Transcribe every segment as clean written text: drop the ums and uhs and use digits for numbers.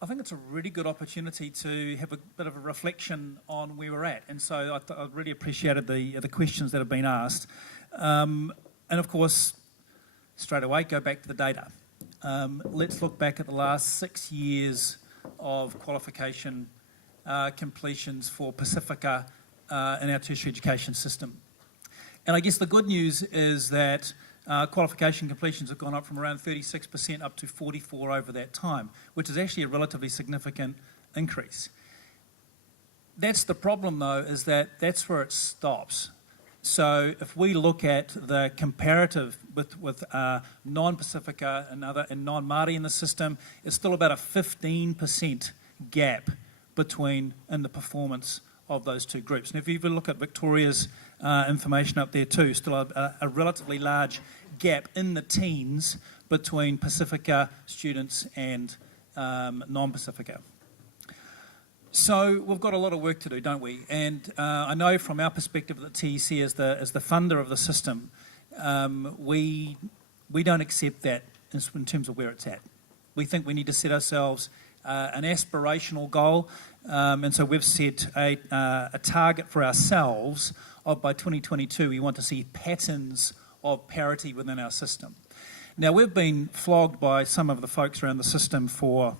I think it's a really good opportunity to have a bit of a reflection on where we're at. And so I really appreciated the questions that have been asked. And of course, straight away, go back to the data. Let's look back at the last 6 years of qualification completions for Pasifika in our tertiary education system. And I guess the good news is that qualification completions have gone up from around 36% up to 44% over that time, which is actually a relatively significant increase. That's the problem, though, is that that's where it stops. So if we look at the comparative with non-Pasifika and non-Māori in the system, it's still about a 15% gap between in the performance of those two groups. And if you even look at Victoria's information up there too, still a relatively large gap in the teens between Pasifika students and non-Pasifika. So we've got a lot of work to do, don't we? And I know from our perspective at the TEC as the funder of the system, we don't accept that in terms of where it's at. We think we need to set ourselves an aspirational goal, and so we've set a target for ourselves of by 2022 we want to see patterns of parity within our system. Now we've been flogged by some of the folks around the system for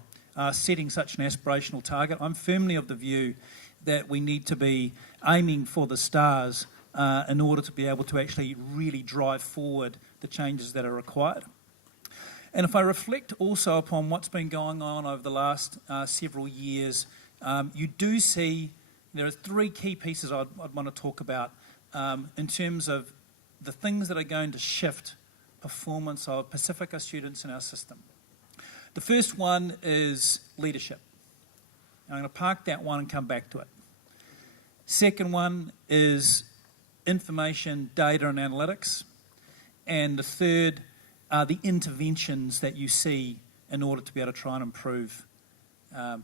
setting such an aspirational target. I'm firmly of the view that we need to be aiming for the stars in order to be able to actually really drive forward the changes that are required. And if I reflect also upon what's been going on over the last several years, you do see there are three key pieces I'd want to talk about in terms of the things that are going to shift performance of Pasifika students in our system. The first one is leadership. I'm going to park that one and come back to it. Second one is information, data and analytics. And the third are the interventions that you see in order to be able to try and improve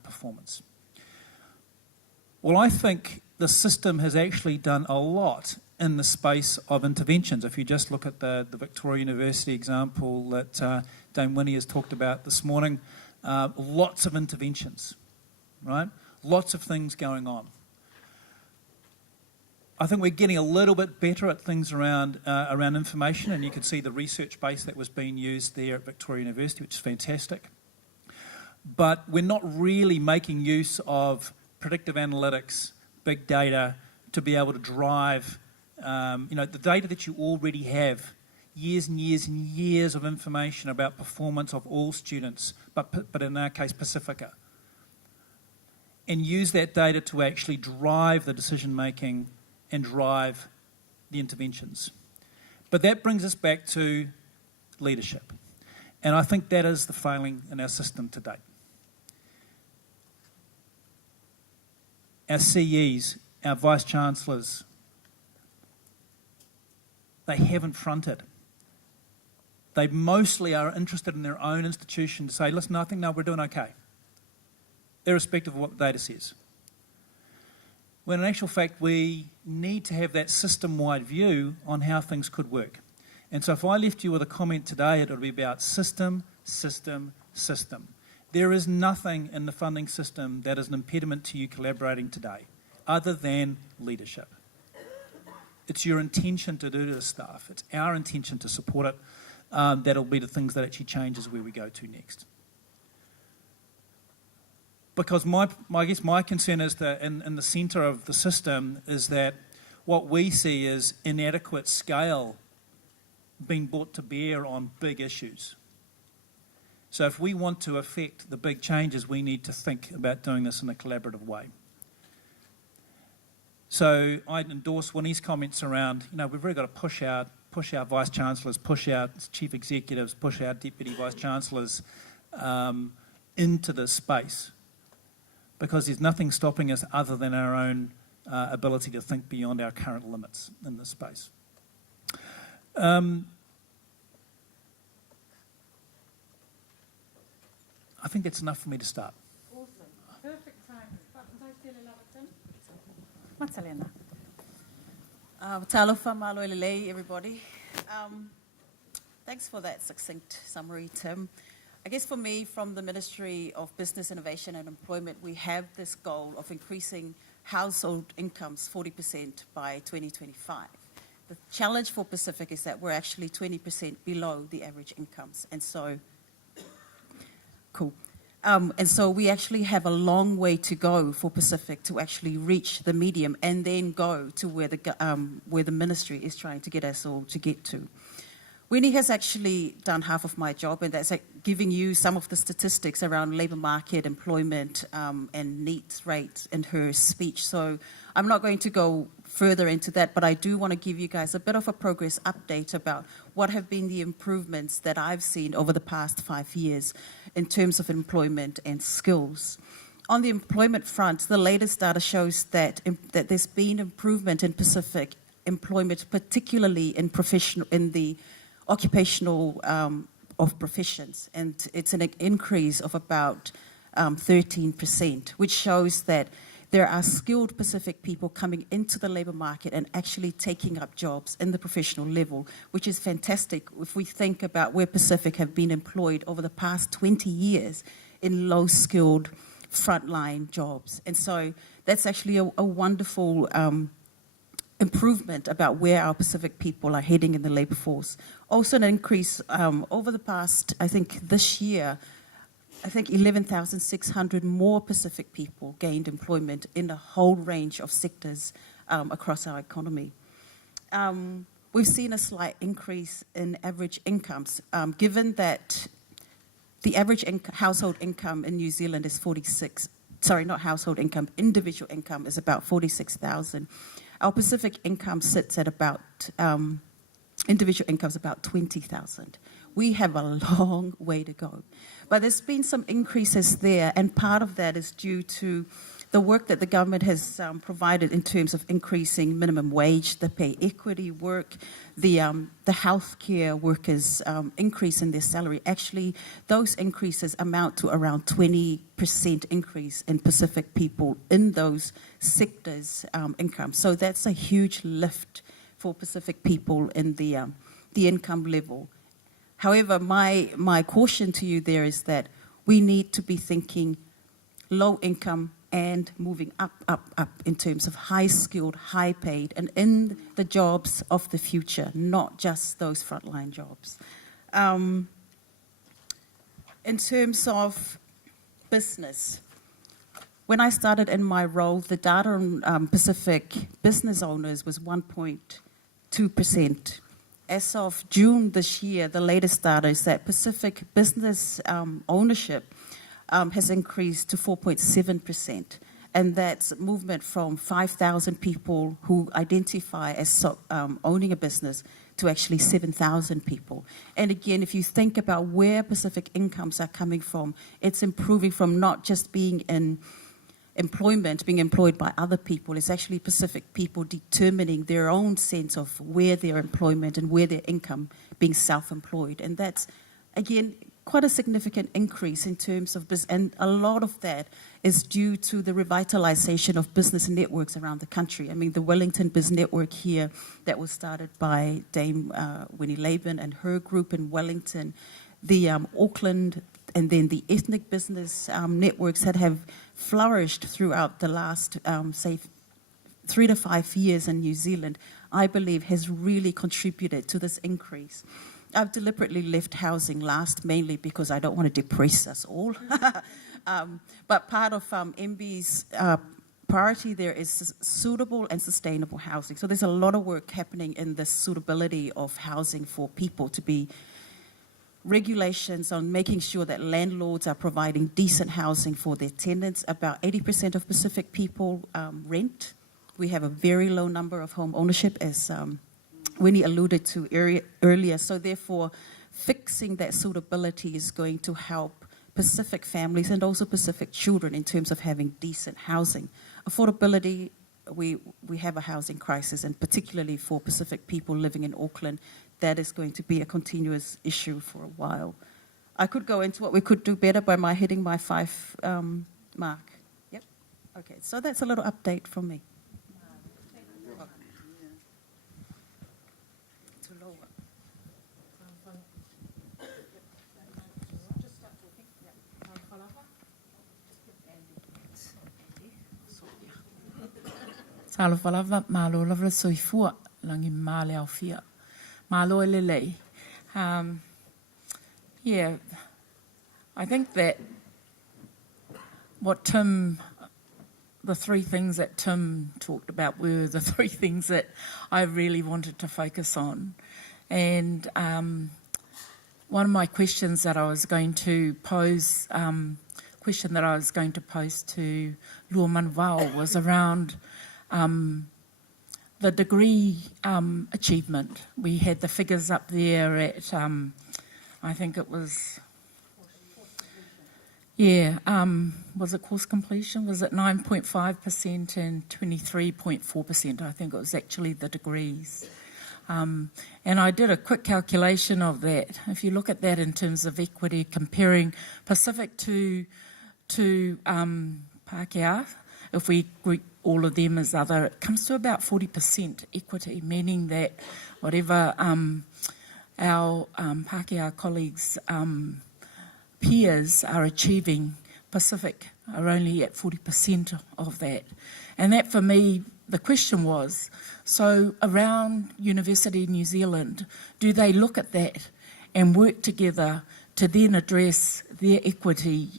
performance. Well, I think the system has actually done a lot in the space of interventions. If you just look at the Victoria University example that Dame Winnie has talked about this morning, lots of interventions, right? Lots of things going on. I think we're getting a little bit better at things around information, and you can see the research base that was being used there at Victoria University, which is fantastic. But we're not really making use of predictive analytics, big data, to be able to drive the data that you already have, years and years and years of information about performance of all students, but in our case, Pasifika. And use that data to actually drive the decision-making and drive the interventions. But that brings us back to leadership. And I think that is the failing in our system to date. Our CEs, our Vice-Chancellors, they haven't fronted. They mostly are interested in their own institution to say, listen, I think, no, we're doing okay, irrespective of what the data says. When in actual fact, we need to have that system-wide view on how things could work. And so if I left you with a comment today, it would be about system, system, system. There is nothing in the funding system that is an impediment to you collaborating today, other than leadership. It's your intention to do this stuff. It's our intention to support it. That'll be the things that actually changes where we go to next. Because I guess my concern is that in the centre of the system is that what we see is inadequate scale being brought to bear on big issues. So if we want to affect the big changes, we need to think about doing this in a collaborative way. So I'd endorse Winnie's comments around, we've really got to push our Vice-Chancellors, push our Chief Executives, push our Deputy Vice-Chancellors into this space. Because there's nothing stopping us other than our own ability to think beyond our current limits in this space. I think that's enough for me to start. Awesome. Perfect time. Matalena. Talofa malo lelei, everybody. Thanks for that succinct summary, Tim. I guess for me, from the Ministry of Business, Innovation and Employment, we have this goal of increasing household incomes 40% by 2025. The challenge for Pacific is that we're actually 20% below the average incomes. And so, and so we actually have a long way to go for Pacific to actually reach the medium and then go to where the ministry is trying to get us all to get to. Winnie has actually done half of my job, and that's giving you some of the statistics around labour market, employment, and needs rates in her speech. So I'm not going to go further into that, but I do want to give you guys a bit of a progress update about what have been the improvements that I've seen over the past 5 years in terms of employment and skills. On the employment front, the latest data shows that there's been improvement in Pacific employment, particularly in the occupational of professions, and it's an increase of about 13%, which shows that there are skilled Pacific people coming into the labour market and actually taking up jobs in the professional level, which is fantastic if we think about where Pacific have been employed over the past 20 years in low-skilled frontline jobs. And so that's actually a wonderful improvement about where our Pacific people are heading in the labour force. Also an increase over the past, I think this year, 11,600 more Pacific people gained employment in a whole range of sectors across our economy. We've seen a slight increase in average incomes, given that the average household income in New Zealand is individual income is about 46,000. Our Pacific income sits at about, individual income is about 20,000. We have a long way to go. But there's been some increases there, and part of that is due to the work that the government has provided in terms of increasing minimum wage, the pay equity work, the healthcare workers increase in their salary. Actually, those increases amount to around 20% increase in Pacific people in those sectors' income. So that's a huge lift for Pacific people in the income level. However, my caution to you there is that we need to be thinking low income and moving up in terms of high-skilled, high-paid, and in the jobs of the future, not just those frontline jobs. In terms of business, when I started in my role, the data on Pacific business owners was 1.2%. As of June this year, the latest data is that Pacific business ownership has increased to 4.7%, and that's movement from 5,000 people who identify as owning a business to actually 7,000 people. And again, if you think about where Pacific incomes are coming from, it's improving from not just being in employment, being employed by other people. It's actually Pacific people determining their own sense of where their employment and where their income, being self-employed. And that's, again, quite a significant increase in terms of business, and a lot of that is due to the revitalization of business networks around the country. I mean, the Wellington Business Network here that was started by Dame Winnie Laban and her group in Wellington, the Auckland, and then the ethnic business networks that have flourished throughout the last, say, 3 to 5 years in New Zealand, I believe has really contributed to this increase. I've deliberately left housing last, mainly because I don't want to depress us all. But part of MB's priority there is suitable and sustainable housing. So there's a lot of work happening in the suitability of housing for people to be regulations on making sure that landlords are providing decent housing for their tenants. About 80% of Pacific people rent. We have a very low number of home ownership, as Winnie alluded to earlier. So therefore, fixing that suitability is going to help Pacific families and also Pacific children in terms of having decent housing. Affordability, we have a housing crisis, and particularly for Pacific people living in Auckland, that is going to be a continuous issue for a while. I could go into what we could do better by hitting my 5 mark. Yep. Okay, so that's a little update from me. Talawalawa, malo lava soifua, langi male au fia. Malo lelei. Yeah, I think that the three things that Tim talked about were the three things that I really wanted to focus on. And one of my questions that I was going to pose, to Lua Manuel was around the degree achievement. We had the figures up there at, I think it was, was it course completion? Was it 9.5% and 23.4%? I think it was actually the degrees. And I did a quick calculation of that. If you look at that in terms of equity, comparing Pacific to Pākehā, if we group all of them as other, it comes to about 40% equity, meaning that whatever our Pākehā colleagues' peers are achieving, Pacific are only at 40% of that. And that for me, the question was, so around University New Zealand, do they look at that and work together to then address their equity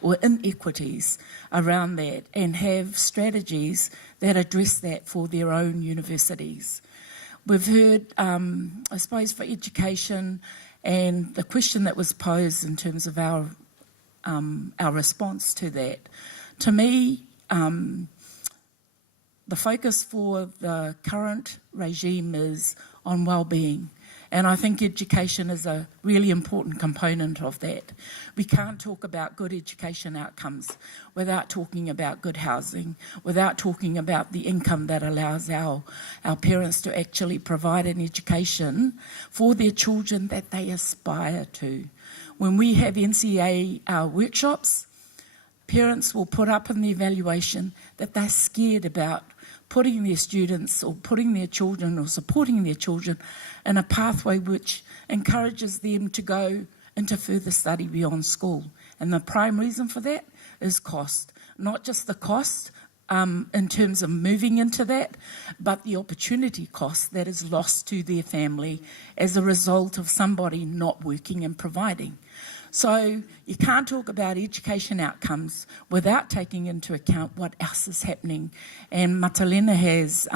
or inequities around that and have strategies that address that for their own universities? We've heard, I suppose, for education and the question that was posed in terms of our response to that. To me, the focus for the current regime is on wellbeing. And I think education is a really important component of that. We can't talk about good education outcomes without talking about good housing, without talking about the income that allows our parents to actually provide an education for their children that they aspire to. When we have NCA workshops, parents will put up in the evaluation that they're scared about putting their students or putting their children or supporting their children in a pathway which encourages them to go into further study beyond school. And the prime reason for that is cost. Not just the cost in terms of moving into that, but the opportunity cost that is lost to their family as a result of somebody not working and providing. So you can't talk about education outcomes without taking into account what else is happening. And Matalena has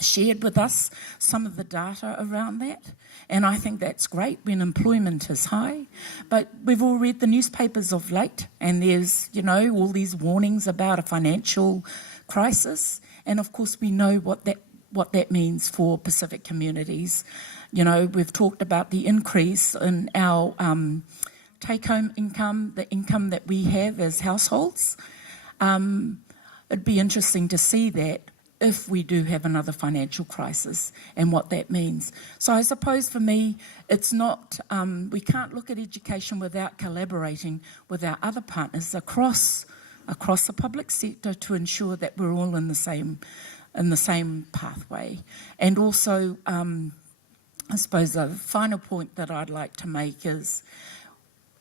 shared with us some of the data around that. And I think that's great when employment is high. But we've all read the newspapers of late, and there's, all these warnings about a financial crisis. And of course, we know what that means for Pacific communities. We've talked about the increase in our take-home income, the income that we have as households. It'd be interesting to see that if we do have another financial crisis and what that means. So I suppose for me, it's not, we can't look at education without collaborating with our other partners across the public sector to ensure that we're all in the same pathway. And also, I suppose the final point that I'd like to make is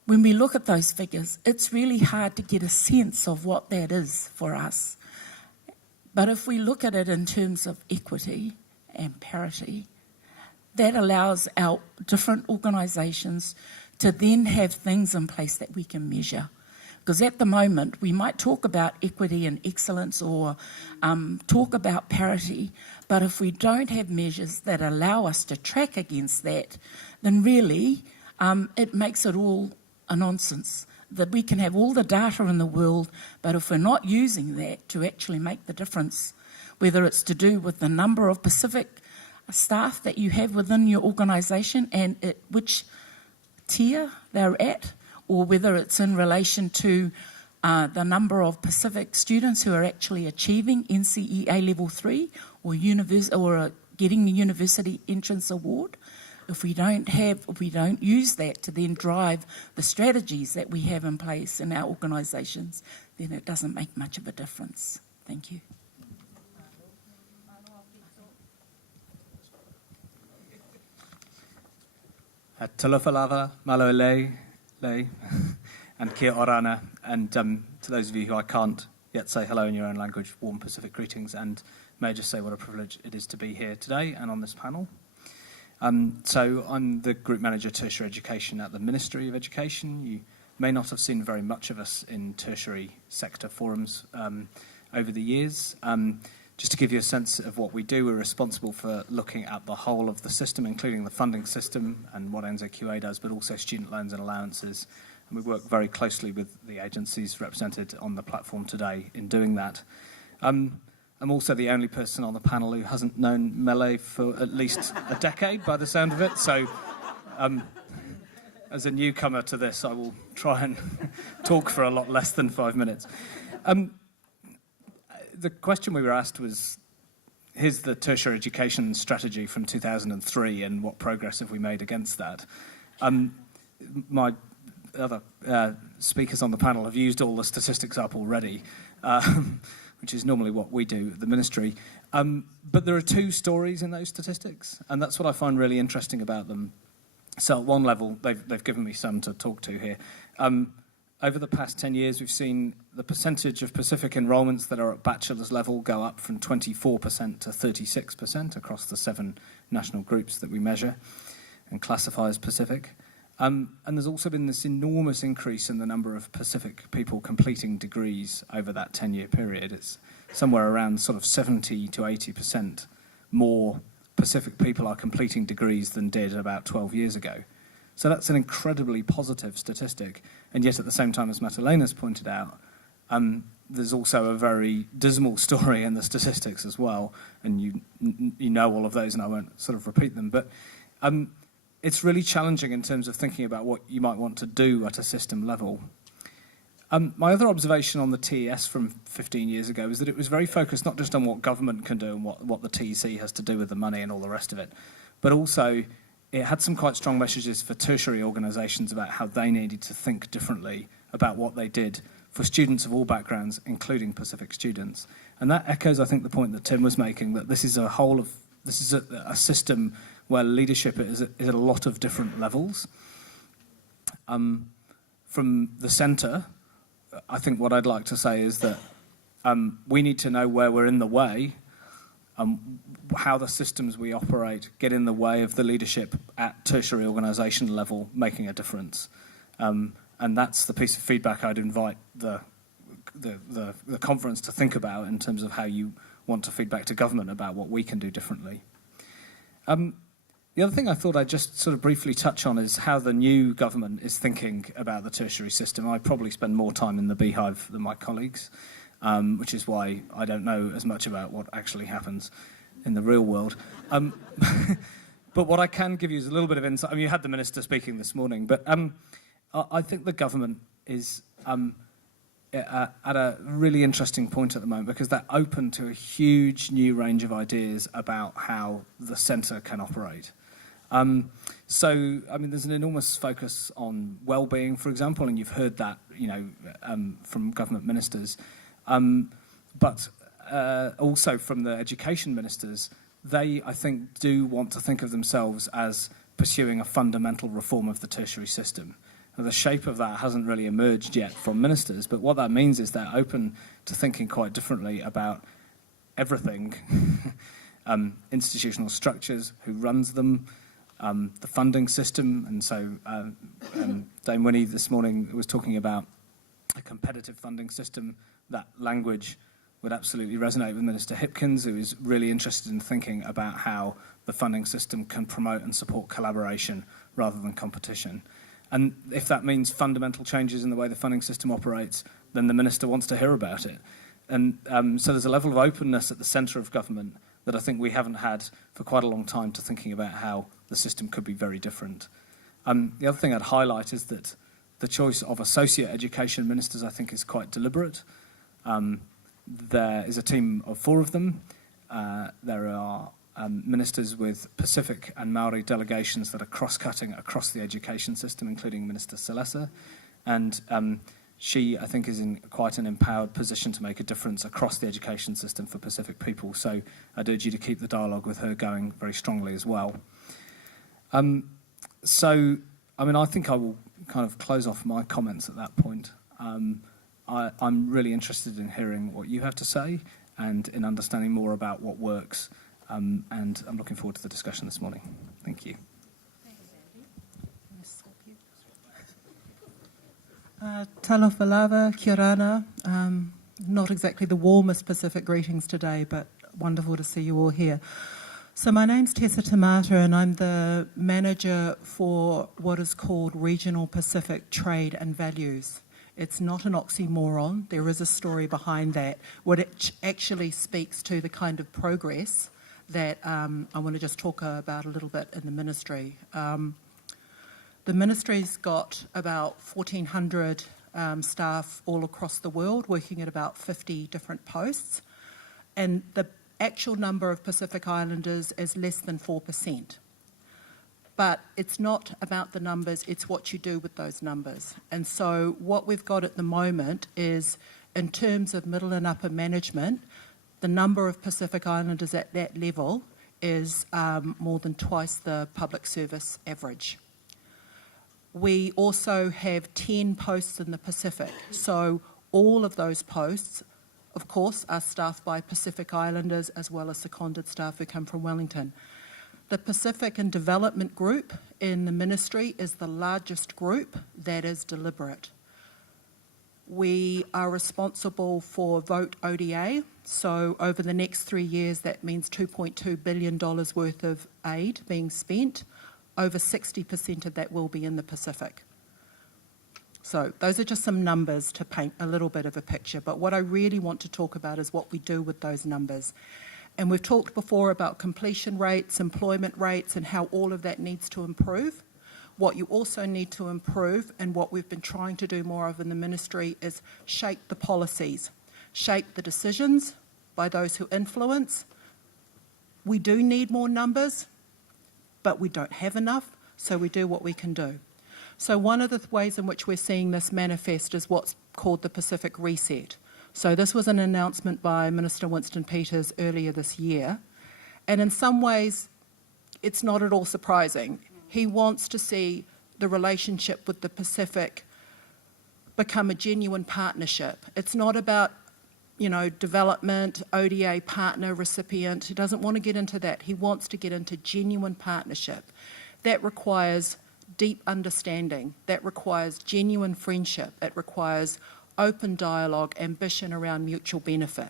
when we look at those figures, it's really hard to get a sense of what that is for us. But if we look at it in terms of equity and parity, that allows our different organisations to then have things in place that we can measure. Because at the moment, we might talk about equity and excellence or talk about parity, but if we don't have measures that allow us to track against that, then really it makes it all a nonsense. That we can have all the data in the world, but if we're not using that to actually make the difference, whether it's to do with the number of Pacific staff that you have within your organisation and at which tier they're at, or whether it's in relation to the number of Pacific students who are actually achieving NCEA Level 3 or getting the University Entrance Award. If we don't use that to then drive the strategies that we have in place in our organisations, then it doesn't make much of a difference. Thank you. Talawalawa, malo lei, and kia orana. And to those of you who I can't yet say hello in your own language. Warm Pacific greetings, and may I just say what a privilege it is to be here today and on this panel. So I'm the Group Manager Tertiary Education at the Ministry of Education. You may not have seen very much of us in tertiary sector forums over the years. Just to give you a sense of what we do, we're responsible for looking at the whole of the system, including the funding system and what NZQA does, but also student loans and allowances. And we work very closely with the agencies represented on the platform today in doing that. I'm also the only person on the panel who hasn't known Malay for at least a decade, by the sound of it. So as a newcomer to this, I will try and talk for a lot less than 5 minutes. The question we were asked was, here's the tertiary education strategy from 2003 and what progress have we made against that? My other speakers on the panel have used all the statistics up already, which is normally what we do at the Ministry. But there are two stories in those statistics, and that's what I find really interesting about them. So at one level, they've given me some to talk to here. Over the past 10 years, we've seen the percentage of Pacific enrolments that are at bachelor's level go up from 24% to 36% across the 7 national groups that we measure and classify as Pacific. And there's also been this enormous increase in the number of Pacific people completing degrees over that 10-year period. It's somewhere around sort of 70 to 80% more Pacific people are completing degrees than did about 12 years ago. So that's an incredibly positive statistic. And yet at the same time, as Matalena's pointed out, there's also a very dismal story in the statistics as well. And you know all of those, and I won't sort of repeat them. But it's really challenging in terms of thinking about what you might want to do at a system level. My other observation on the TES from 15 years ago is that it was very focused not just on what government can do and what the TEC has to do with the money and all the rest of it, but also it had some quite strong messages for tertiary organisations about how they needed to think differently about what they did for students of all backgrounds, including Pacific students. And that echoes, I think, the point that Tim was making, that this is a system where leadership is at a lot of different levels. From the centre, I think what I'd like to say is that we need to know where we're in the way, how the systems we operate get in the way of the leadership at tertiary organisation level making a difference. And that's the piece of feedback I'd invite the conference to think about in terms of how you want to feedback to government about what we can do differently. The other thing I thought I'd just sort of briefly touch on is how the new government is thinking about the tertiary system. I probably spend more time in the beehive than my colleagues, which is why I don't know as much about what actually happens in the real world. But what I can give you is a little bit of insight. I mean, you had the Minister speaking this morning, but I think the government is at a really interesting point at the moment because they're open to a huge new range of ideas about how the centre can operate. So, I mean, there's an enormous focus on wellbeing, for example, and you've heard that, from government ministers. But also from the education ministers, they, I think, do want to think of themselves as pursuing a fundamental reform of the tertiary system. Now, the shape of that hasn't really emerged yet from ministers, but what that means is they're open to thinking quite differently about everything, institutional structures, who runs them, the funding system. And so Dame Winnie this morning was talking about a competitive funding system. That language would absolutely resonate with Minister Hipkins, who is really interested in thinking about how the funding system can promote and support collaboration rather than competition. And if that means fundamental changes in the way the funding system operates, then the Minister wants to hear about it. And so there's a level of openness at the centre of government that I think we haven't had for quite a long time to thinking about how the system could be very different. The other thing I'd highlight is that the choice of associate education ministers, I think, is quite deliberate. There is a team of 4 of them. There are ministers with Pacific and Maori delegations that are cross-cutting across the education system, including Minister Salesa. And she, I think, is in quite an empowered position to make a difference across the education system for Pacific people. So I'd urge you to keep the dialogue with her going very strongly as well. So, I mean, I think I will kind of close off my comments at that point. I'm really interested in hearing what you have to say and in understanding more about what works. And I'm looking forward to the discussion this morning. Thank you. Talofa lava, kia rana. Not exactly the warmest Pacific greetings today, but wonderful to see you all here. So my name's Tessa Tamata, and I'm the manager for what is called Regional Pacific Trade and Values. It's not an oxymoron. There is a story behind that, which actually speaks to the kind of progress that I want to just talk about a little bit in the ministry. The ministry's got about 1,400 staff all across the world, working at about 50 different posts, and the actual number of Pacific Islanders is less than 4%. But it's not about the numbers, it's what you do with those numbers. And so what we've got at the moment is, in terms of middle and upper management, the number of Pacific Islanders at that level is more than twice the public service average. We also have 10 posts in the Pacific, so all of those posts, of course, are staffed by Pacific Islanders as well as seconded staff who come from Wellington. The Pacific and Development Group in the ministry is the largest group. That is deliberate. We are responsible for Vote ODA, so over the next 3 years that means $2.2 billion worth of aid being spent. Over 60% of that will be in the Pacific. So those are just some numbers to paint a little bit of a picture, but what I really want to talk about is what we do with those numbers. And we've talked before about completion rates, employment rates, and how all of that needs to improve. What you also need to improve, and what we've been trying to do more of in the ministry, is shape the policies, shape the decisions by those who influence. We do need more numbers, but we don't have enough, so we do what we can do. So one of the ways in which we're seeing this manifest is what's called the Pacific Reset. So this was an announcement by Minister Winston Peters earlier this year, and in some ways it's not at all surprising. He wants to see the relationship with the Pacific become a genuine partnership. It's not about, development, ODA partner, recipient. He doesn't want to get into that. He wants to get into genuine partnership. That requires deep understanding. That requires genuine friendship. It requires open dialogue, ambition around mutual benefit.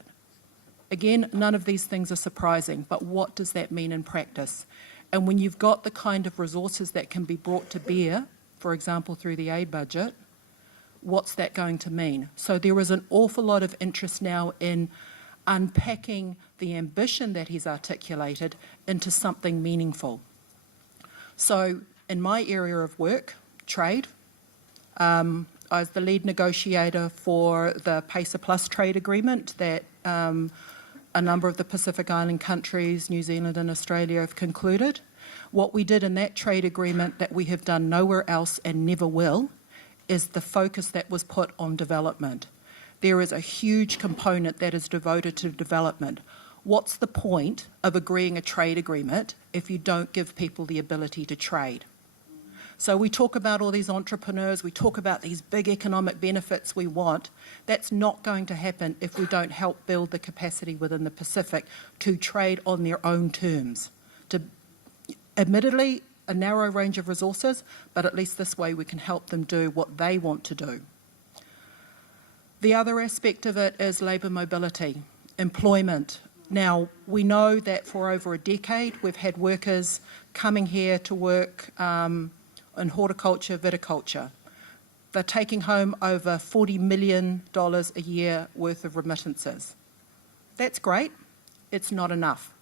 Again, none of these things are surprising, but what does that mean in practice? And when you've got the kind of resources that can be brought to bear, for example, through the aid budget, what's that going to mean? So there is an awful lot of interest now in unpacking the ambition that he's articulated into something meaningful. So in my area of work, trade, I was the lead negotiator for the PACER Plus trade agreement that a number of the Pacific Island countries, New Zealand and Australia, have concluded. What we did in that trade agreement that we have done nowhere else and never will is the focus that was put on development. There is a huge component that is devoted to development. What's the point of agreeing a trade agreement if you don't give people the ability to trade? So we talk about all these entrepreneurs, we talk about these big economic benefits we want. That's not going to happen if we don't help build the capacity within the Pacific to trade on their own terms. Admittedly, a narrow range of resources, but at least this way we can help them do what they want to do. The other aspect of it is labour mobility, employment. Now, we know that for over a decade we've had workers coming here to work in horticulture, viticulture. They're taking home over $40 million a year worth of remittances. That's great. It's not enough.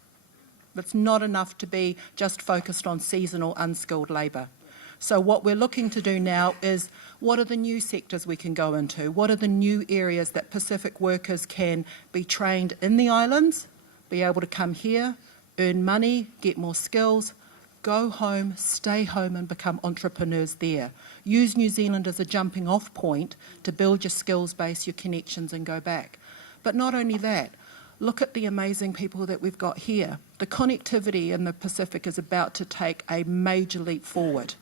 It's not enough to be just focused on seasonal, unskilled labour. So what we're looking to do now is, what are the new sectors we can go into? What are the new areas that Pacific workers can be trained in the islands, be able to come here, earn money, get more skills, go home, stay home and become entrepreneurs there. Use New Zealand as a jumping off point to build your skills base, your connections and go back. But not only that, look at the amazing people that we've got here. The connectivity in the Pacific is about to take a major leap forward.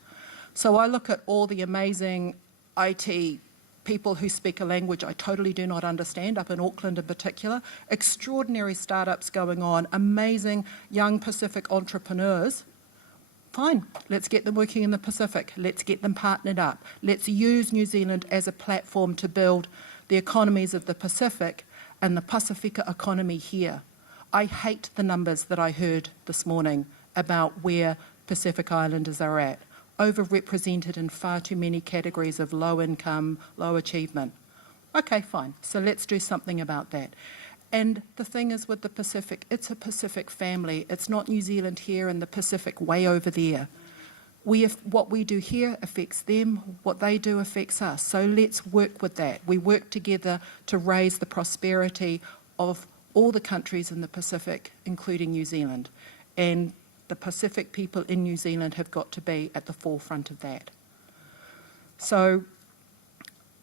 So I look at all the amazing IT people who speak a language I totally do not understand, up in Auckland in particular. Extraordinary startups going on, amazing young Pacific entrepreneurs. Fine, let's get them working in the Pacific. Let's get them partnered up. Let's use New Zealand as a platform to build the economies of the Pacific and the Pasifika economy here. I hate the numbers that I heard this morning about where Pacific Islanders are at. Overrepresented in far too many categories of low income, low achievement. Okay, fine. So let's do something about that. And the thing is with the Pacific, it's a Pacific family. It's not New Zealand here and the Pacific way over there. What we do here affects them, what they do affects us. So let's work with that. We work together to raise the prosperity of all the countries in the Pacific, including New Zealand. And the Pacific people in New Zealand have got to be at the forefront of that. So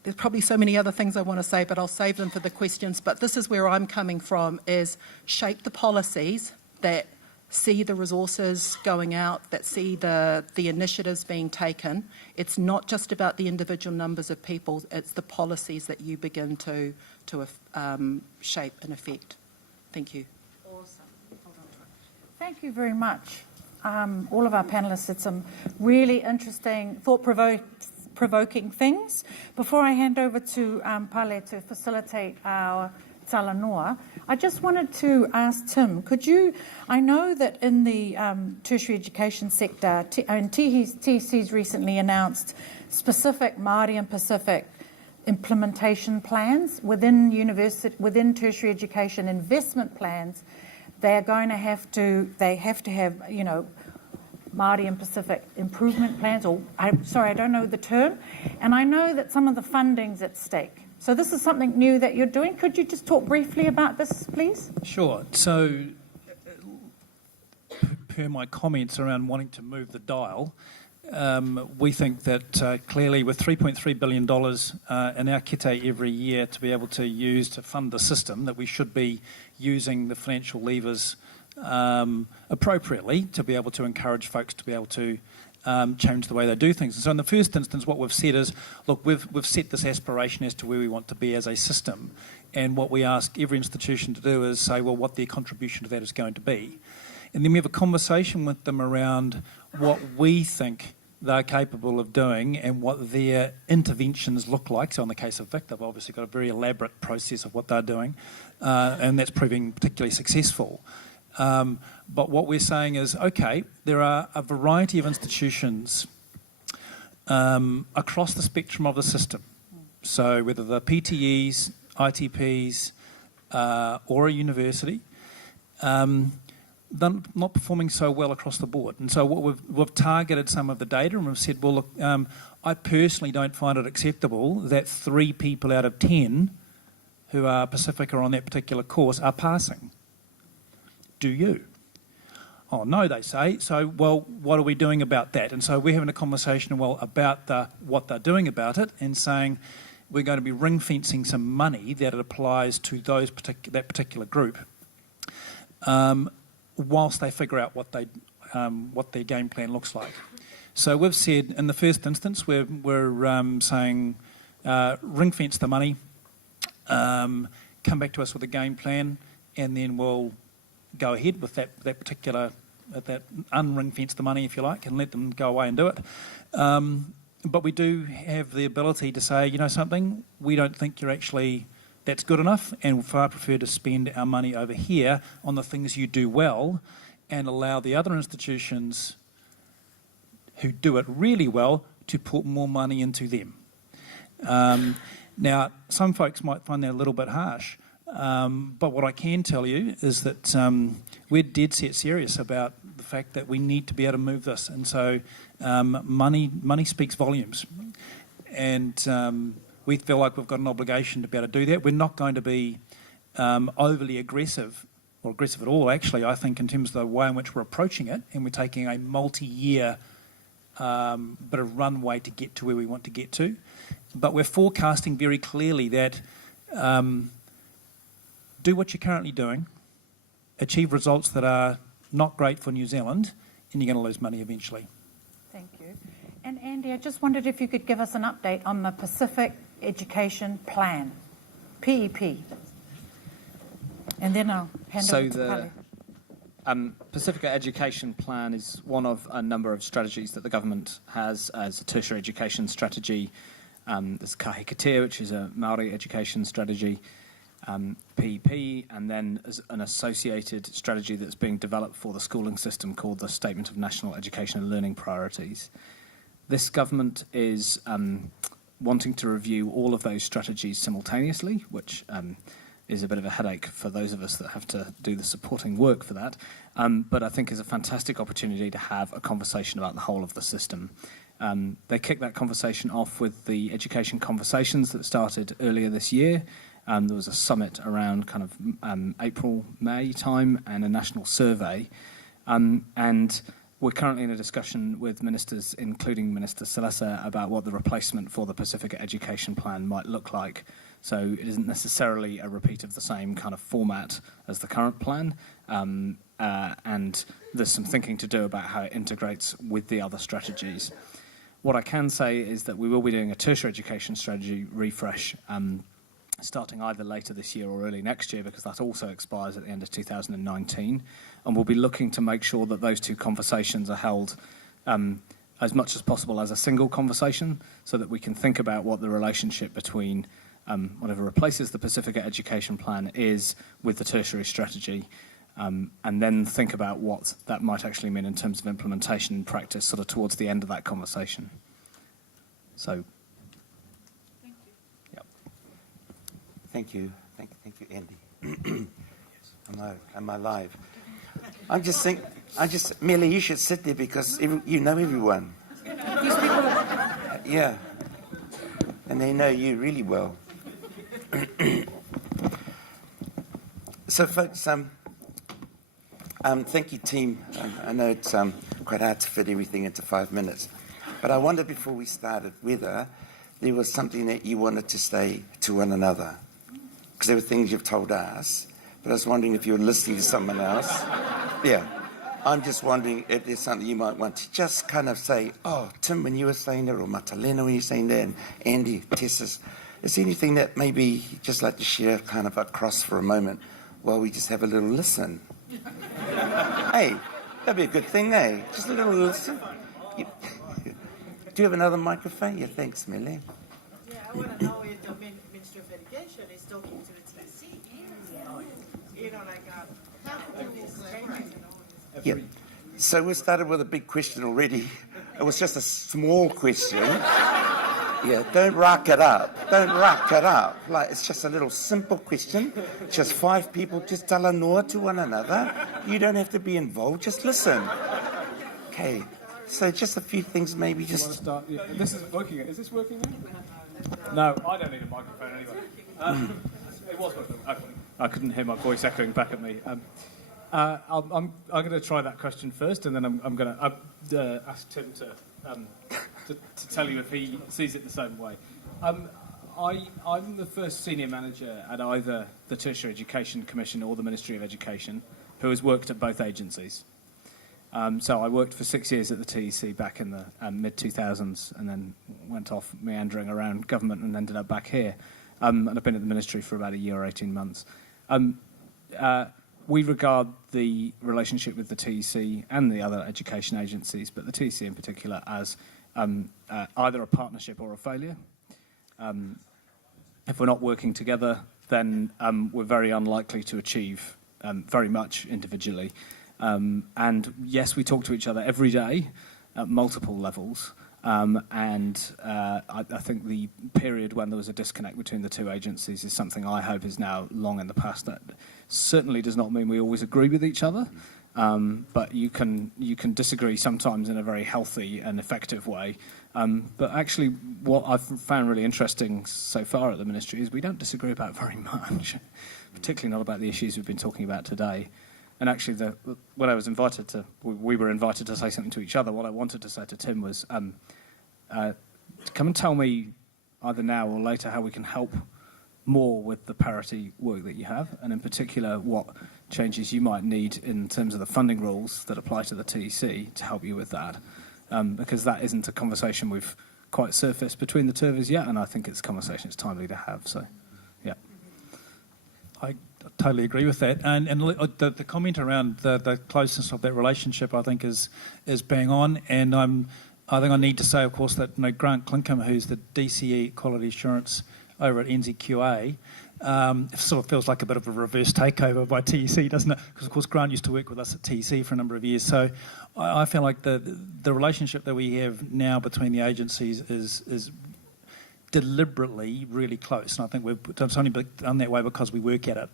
there's probably so many other things I want to say, but I'll save them for the questions. But this is where I'm coming from, is shape the policies that see the resources going out, that see the initiatives being taken. It's not just about the individual numbers of people, it's the policies that you begin to shape and affect. Thank you. Awesome. Hold on to it. Thank you very much. All of our panellists said some really interesting, thought-provoking things. Before I hand over to Pale to facilitate our talanoa, I just wanted to ask Tim, I know that in the tertiary education sector, and TC's recently announced specific Māori and Pacific implementation plans within tertiary education investment plans. They have to have, Māori and Pacific improvement plans, I don't know the term, and I know that some of the funding's at stake. So this is something new that you're doing. Could you just talk briefly about this, please? Sure. So, per my comments around wanting to move the dial, we think that clearly with $3.3 billion in our kite every year to be able to use to fund the system, that we should be using the financial levers appropriately to be able to encourage folks to be able to change the way they do things. And so in the first instance, what we've said is, look, we've set this aspiration as to where we want to be as a system. And what we ask every institution to do is say, well, what their contribution to that is going to be. And then we have a conversation with them around what we think they're capable of doing and what their interventions look like. So in the case of Vic, they've obviously got a very elaborate process of what they're doing, and that's proving particularly successful. But what we're saying is, okay, there are a variety of institutions across the spectrum of the system. So whether they're PTEs, ITPs, or a university, they're not performing so well across the board. And so what we've targeted some of the data and we've said, well, look, I personally don't find it acceptable that 3 people out of 10 who are Pasifika on that particular course are passing. Do you? Oh, no, they say. So, well, what are we doing about that? And so we're having a conversation, about what they're doing about it and saying we're going to be ring-fencing some money that it applies to that particular group whilst they figure out what their game plan looks like. So we've said in the first instance we're saying ring-fence the money, come back to us with a game plan, and then we'll go ahead with that particular, that unring-fence the money, if you like, and let them go away and do it. But we do have the ability to say, you know something, we don't think that's good enough, and we'd far prefer to spend our money over here on the things you do well and allow the other institutions who do it really well to put more money into them. Now, some folks might find that a little bit harsh, but what I can tell you is that we're dead set serious about the fact that we need to be able to move this, and so money speaks volumes, and we feel like we've got an obligation to be able to do that. We're not going to be overly aggressive, or aggressive at all, actually, I think, in terms of the way in which we're approaching it, and we're taking a multi-year bit of runway to get to where we want to get to. But we're forecasting very clearly that do what you're currently doing, achieve results that are not great for New Zealand, and you're going to lose money eventually. Thank you. And Andy, I just wondered if you could give us an update on the Pacific Education Plan, PEP. And then I'll hand over to Pale. Pasifika Education Plan is one of a number of strategies that the government has as a tertiary education strategy. There's Kahikatea, which is a Māori education strategy, PEP, and then as an associated strategy that's being developed for the schooling system called the Statement of National Education and Learning Priorities. This government is wanting to review all of those strategies simultaneously, which is a bit of a headache for those of us that have to do the supporting work for that, but I think is a fantastic opportunity to have a conversation about the whole of the system. They kicked that conversation off with the education conversations that started earlier this year. There was a summit around kind of April, May time and a national survey. And we're currently in a discussion with ministers, including Minister Salesa, about what the replacement for the Pasifika Education Plan might look like. So it isn't necessarily a repeat of the same kind of format as the current plan. And there's some thinking to do about how it integrates with the other strategies. What I can say is that we will be doing a tertiary education strategy refresh starting either later this year or early next year, because that also expires at the end of 2019. And we'll be looking to make sure that those two conversations are held as much as possible as a single conversation, so that we can think about what the relationship between whatever replaces the Pasifika Education Plan is with the tertiary strategy, and then think about what that might actually mean in terms of implementation and practice sort of towards the end of that conversation. So, Thank you, Andy. Am I live? I'm just thinking, Millie, you should sit there because you know everyone. Yeah, and they know you really well. So, folks, thank you, team. I know it's quite hard to fit everything into 5 minutes, but I wondered before we started whether there was something that you wanted to say to one another. Because there were things you've told us, but I was wondering if you were listening to someone else. Yeah. I'm just wondering if there's something you might want to just kind of say, oh, Tim, when you were saying that, or Matalena when you were saying that, and Andy, Tessa's. Is there anything that maybe you'd just like to share kind of across for a moment while we just have a little listen? Hey, that'd be a good thing, eh? Just a little listen. Do you have another microphone? Yeah, thanks, Millie. Yeah, I want to know if the Ministry of Education is talking to its lessee. You know, like yeah. So we started with a big question already. It was just a small question. Yeah, don't rack it up. Don't rack it up. Like, it's just a little simple question. Just 5 people just tell a noa to one another. You don't have to be involved. Just listen. Okay. So just a few things, maybe just. Yeah, this isn't working. Is this working now? No, I don't need a microphone anyway. It was working. I couldn't hear my voice echoing back at me. I'm going to try that question first, and then I'm going to ask Tim to tell you if he sees it the same way. I'm the first senior manager at either the Tertiary Education Commission or the Ministry of Education who has worked at both agencies. So I worked for 6 years at the TEC back in the mid-2000s, and then went off meandering around government and ended up back here. And I've been at the ministry for about a year or 18 months. We regard the relationship with the TEC and the other education agencies, but the TEC in particular, as either a partnership or a failure. If we're not working together, then we're very unlikely to achieve very much individually. And yes, we talk to each other every day at multiple levels. I think the period when there was a disconnect between the two agencies is something I hope is now long in the past. That certainly does not mean we always agree with each other, but you can disagree sometimes in a very healthy and effective way. But actually, what I've found really interesting so far at the ministry is we don't disagree about very much, particularly not about the issues we've been talking about today. And actually, when I was invited to, we were invited to say something to each other. What I wanted to say to Tim was, come and tell me either now or later how we can help more with the parity work that you have, and in particular, what changes you might need in terms of the funding rules that apply to the TEC to help you with that. Because that isn't a conversation we've quite surfaced between the two of us yet, and I think it's a conversation it's timely to have. So, yeah. I totally agree with that. And the comment around the closeness of that relationship, I think, is bang on. And I think I need to say, of course, that Grant Clinkham, who's the DCE Quality Assurance over at NZQA, it sort of feels like a bit of a reverse takeover by TEC, doesn't it? Because, of course, Grant used to work with us at TEC for a number of years. So I feel like the relationship that we have now between the agencies is deliberately really close. And I think it's only done that way because we work at it.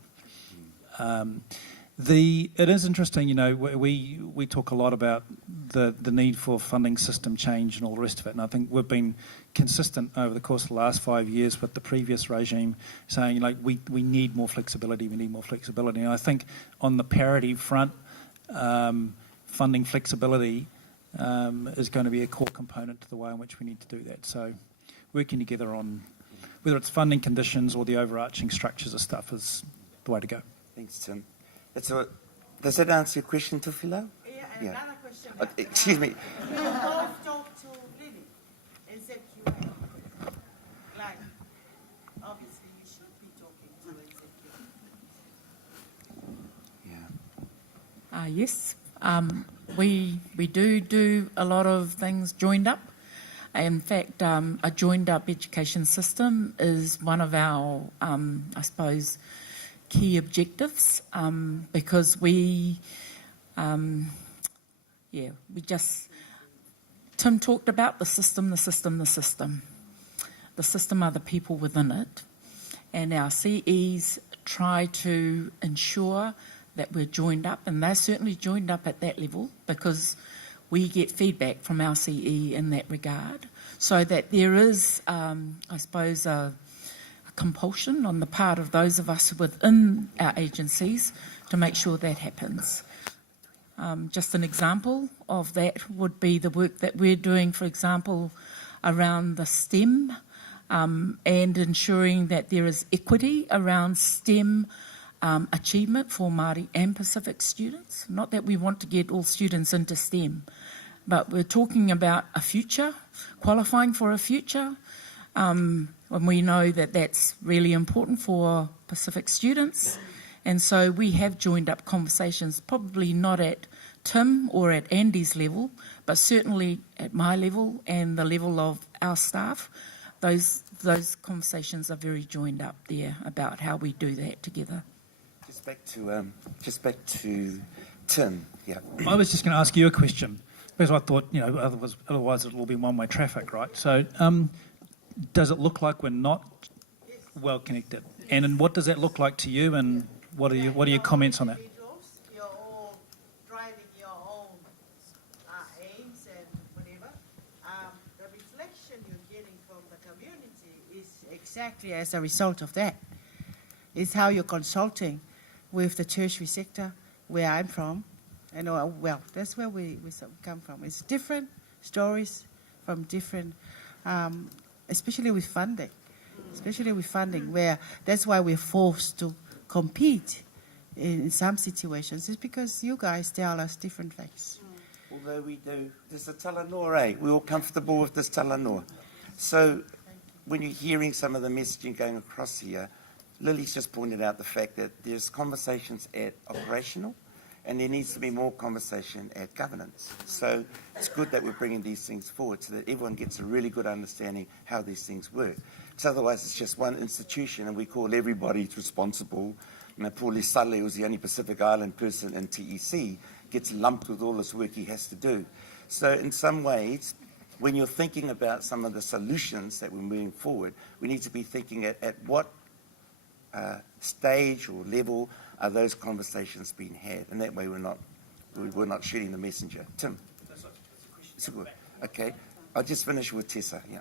It is interesting, we talk a lot about the need for funding system change and all the rest of it, and I think we've been consistent over the course of the last 5 years with the previous regime saying, we need more flexibility, and I think on the parity front, funding flexibility is going to be a core component to the way in which we need to do that. So working together on whether it's funding conditions or the overarching structures of stuff is the way to go. Thanks, Tim. Does that answer your question, Tufilo? Yeah, and another question. Excuse me. You both talk to Lily, NZQA. Like, obviously you should be talking to NZQA. Yeah. Yes, we do a lot of things joined up. In fact, a joined up education system is one of our, I suppose, key objectives, because Tim talked about the system. The system are the people within it, and our CEs try to ensure that we're joined up, and they're certainly joined up at that level because we get feedback from our CE in that regard, so that there is, I suppose, a compulsion on the part of those of us within our agencies to make sure that happens. Just an example of that would be the work that we're doing, for example, around the STEM and ensuring that there is equity around STEM achievement for Māori and Pacific students. Not that we want to get all students into STEM, but we're talking about a future, qualifying for a future, and we know that that's really important for Pacific students. And so we have joined up conversations, probably not at Tim or at Andy's level, but certainly at my level and the level of our staff. Those conversations are very joined up there about how we do that together. Just back to Tim. Yeah. I was just going to ask you a question because I thought, otherwise it'll all be one-way traffic, right? So, does it look like we're not well connected? And what does that look like to you? And what are your comments on that? You're all driving your own aims and whatever. The reflection you're getting from the community is exactly as a result of that. It's how you're consulting with the tertiary sector, where I'm from. And that's where we come from. It's different stories from different, especially with funding, where that's why we're forced to compete in some situations. It's because you guys tell us different facts. Although we do, there's a talanoa, We're all comfortable with this talanoa. So when you're hearing some of the messaging going across here, Lily's just pointed out the fact that there's conversations at operational, and there needs to be more conversation at governance. So it's good that we're bringing these things forward so that everyone gets a really good understanding how these things work. Because otherwise it's just one institution and we call everybody responsible. Poor Lisale, who's the only Pacific Island person in TEC, gets lumped with all this work he has to do. So in some ways, when you're thinking about some of the solutions that we're moving forward, we need to be thinking at what stage or level are those conversations being had, and that way we're not shooting the messenger. Tim. That's a question. Okay, I'll just finish with Tessa. Yeah.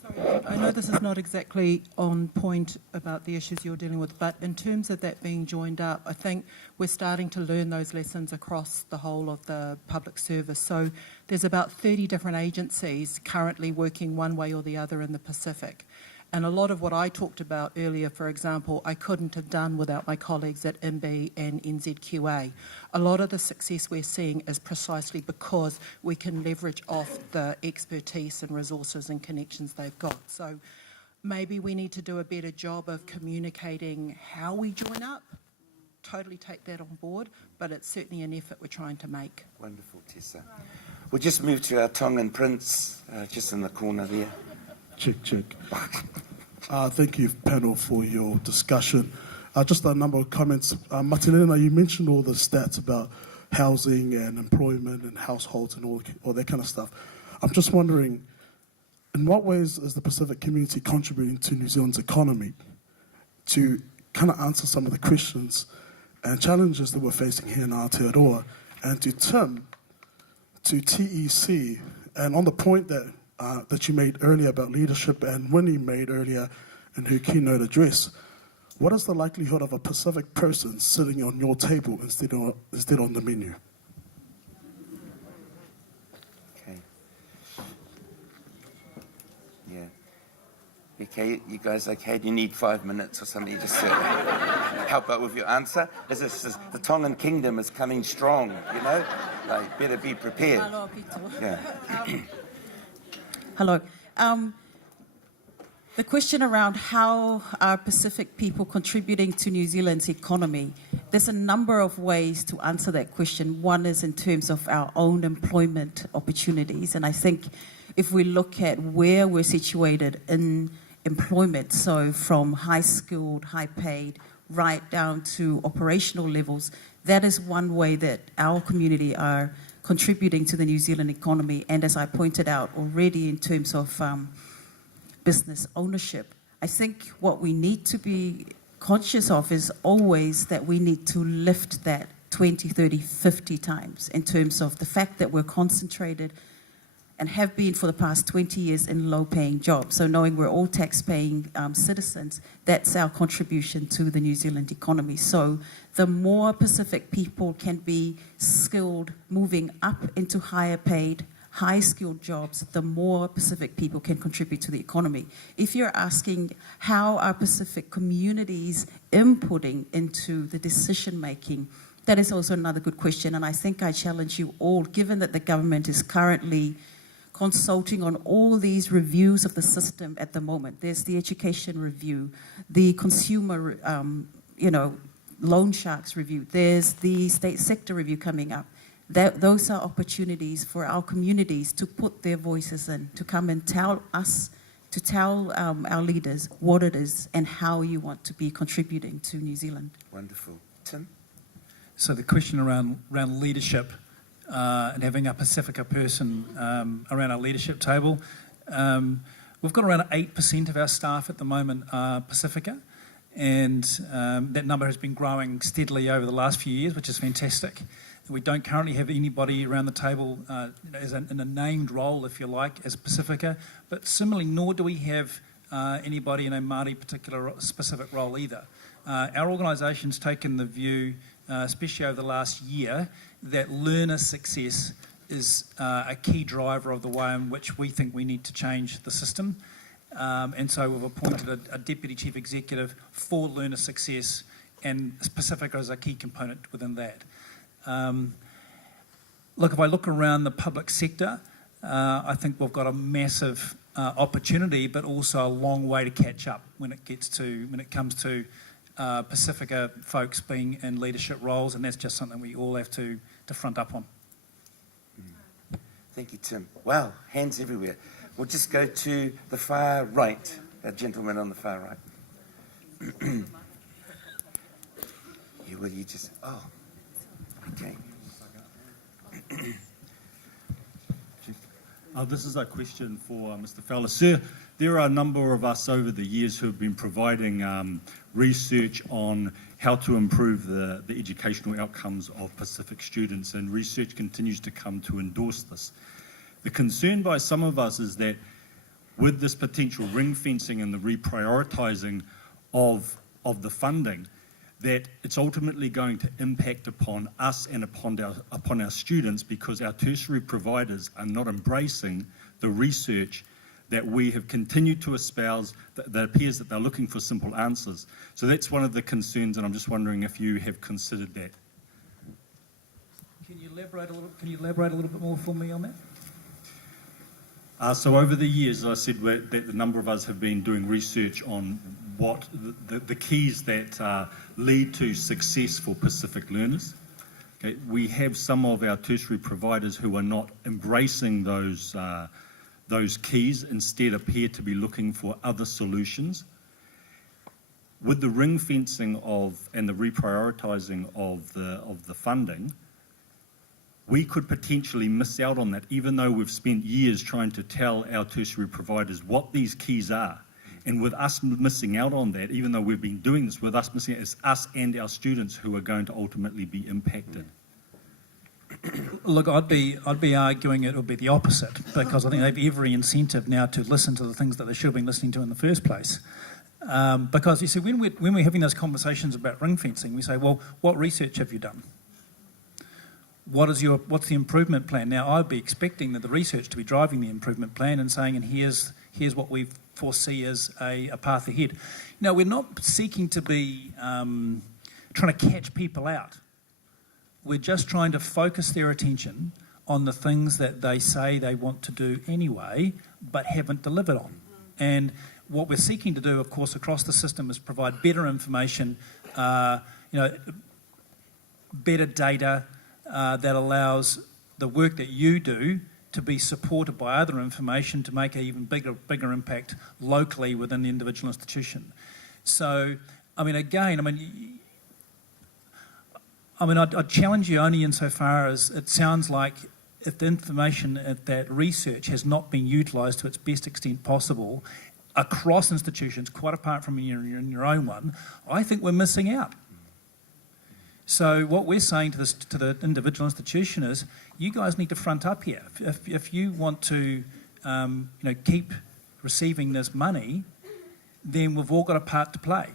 Sorry, I know this is not exactly on point about the issues you're dealing with, but in terms of that being joined up, I think we're starting to learn those lessons across the whole of the public service. So there's about 30 different agencies currently working one way or the other in the Pacific. And a lot of what I talked about earlier, for example, I couldn't have done without my colleagues at MB and NZQA. A lot of the success we're seeing is precisely because we can leverage off the expertise and resources and connections they've got. So maybe we need to do a better job of communicating how we join up. Totally take that on board, but it's certainly an effort we're trying to make. Wonderful, Tessa. We'll just move to our Tongan Prince, just in the corner there. Check. Thank you, panel, for your discussion. Just a number of comments. Matalena, you mentioned all the stats about housing and employment and households and all that kind of stuff. I'm just wondering, in what ways is the Pacific community contributing to New Zealand's economy to kind of answer some of the questions and challenges that we're facing here in Aotearoa? And to Tim, to TEC, and on the point that you made earlier about leadership and Winnie made earlier in her keynote address, what is the likelihood of a Pacific person sitting on your table instead on the menu? Okay. Yeah. Okay, you guys okay? Do you need 5 minutes or something just to help out with your answer? The Tongan Kingdom is coming strong, you know? Like, better be prepared. Yeah. Hello. The question around how are Pacific people contributing to New Zealand's economy, there's a number of ways to answer that question. One is in terms of our own employment opportunities, and I think if we look at where we're situated in employment, so from high-skilled, high-paid, right down to operational levels, that is one way that our community are contributing to the New Zealand economy. And as I pointed out already in terms of business ownership, I think what we need to be conscious of is always that we need to lift that 20, 30, 50 times in terms of the fact that we're concentrated and have been for the past 20 years in low-paying jobs. So knowing we're all tax-paying citizens, that's our contribution to the New Zealand economy. So the more Pacific people can be skilled, moving up into higher-paid, high-skilled jobs, the more Pacific people can contribute to the economy. If you're asking how are Pacific communities inputting into the decision-making, that is also another good question. And I think I challenge you all, given that the government is currently consulting on all these reviews of the system at the moment. There's the education review, the consumer, loan sharks review. There's the state sector review coming up. Those are opportunities for our communities to put their voices in, to come and tell us, to tell our leaders what it is and how you want to be contributing to New Zealand. Wonderful. Tim? So the question around leadership and having a Pasifika person around our leadership table. We've got around 8% of our staff at the moment are Pasifika, and that number has been growing steadily over the last few years, which is fantastic. We don't currently have anybody around the table in a named role, if you like, as Pasifika, but similarly, nor do we have anybody in a Māori particular specific role either. Our organisation's taken the view, especially over the last year, that learner success is a key driver of the way in which we think we need to change the system. And so we've appointed a Deputy Chief Executive for learner success, and Pasifika is a key component within that. Look, if I look around the public sector, I think we've got a massive opportunity, but also a long way to catch up when it comes to Pasifika folks being in leadership roles, and that's just something we all have to front up on. Thank you, Tim. Wow, hands everywhere. We'll just go to the far right, that gentleman on the far right. Okay. This is a question for Mr. Fowler. Sir, there are a number of us over the years who have been providing research on how to improve the educational outcomes of Pacific students, and research continues to come to endorse this. The concern by some of us is that with this potential ring fencing and the reprioritising of the funding, that it's ultimately going to impact upon us and upon our students, because our tertiary providers are not embracing the research that we have continued to espouse, that appears that they're looking for simple answers. So that's one of the concerns, and I'm just wondering if you have considered that. Can you elaborate a little bit more for me on that? So over the years, as I said, that the number of us have been doing research on what the keys that lead to success for Pacific learners. Okay, we have some of our tertiary providers who are not embracing those keys, instead appear to be looking for other solutions. With the ring fencing and the reprioritising of the funding, we could potentially miss out on that, even though we've spent years trying to tell our tertiary providers what these keys are. And with us missing out on that, even though we've been doing this, with us missing out, it's us and our students who are going to ultimately be impacted. Look, I'd be arguing it would be the opposite, because I think they have every incentive now to listen to the things that they should have been listening to in the first place. Because you see, when we're having those conversations about ring fencing, we say, well, what research have you done? What's the improvement plan? Now, I'd be expecting that the research to be driving the improvement plan and saying, and here's what we foresee as a path ahead. Now, we're not seeking to be trying to catch people out. We're just trying to focus their attention on the things that they say they want to do anyway, but haven't delivered on. And what we're seeking to do, of course, across the system is provide better information, better data, that allows the work that you do to be supported by other information to make an even bigger impact locally within the individual institution. So, I'd challenge you only insofar as it sounds like if the information at that research has not been utilised to its best extent possible across institutions, quite apart from in your own one, I think we're missing out. So what we're saying to the individual institution is, you guys need to front up here. If you want to, keep receiving this money, then we've all got a part to play.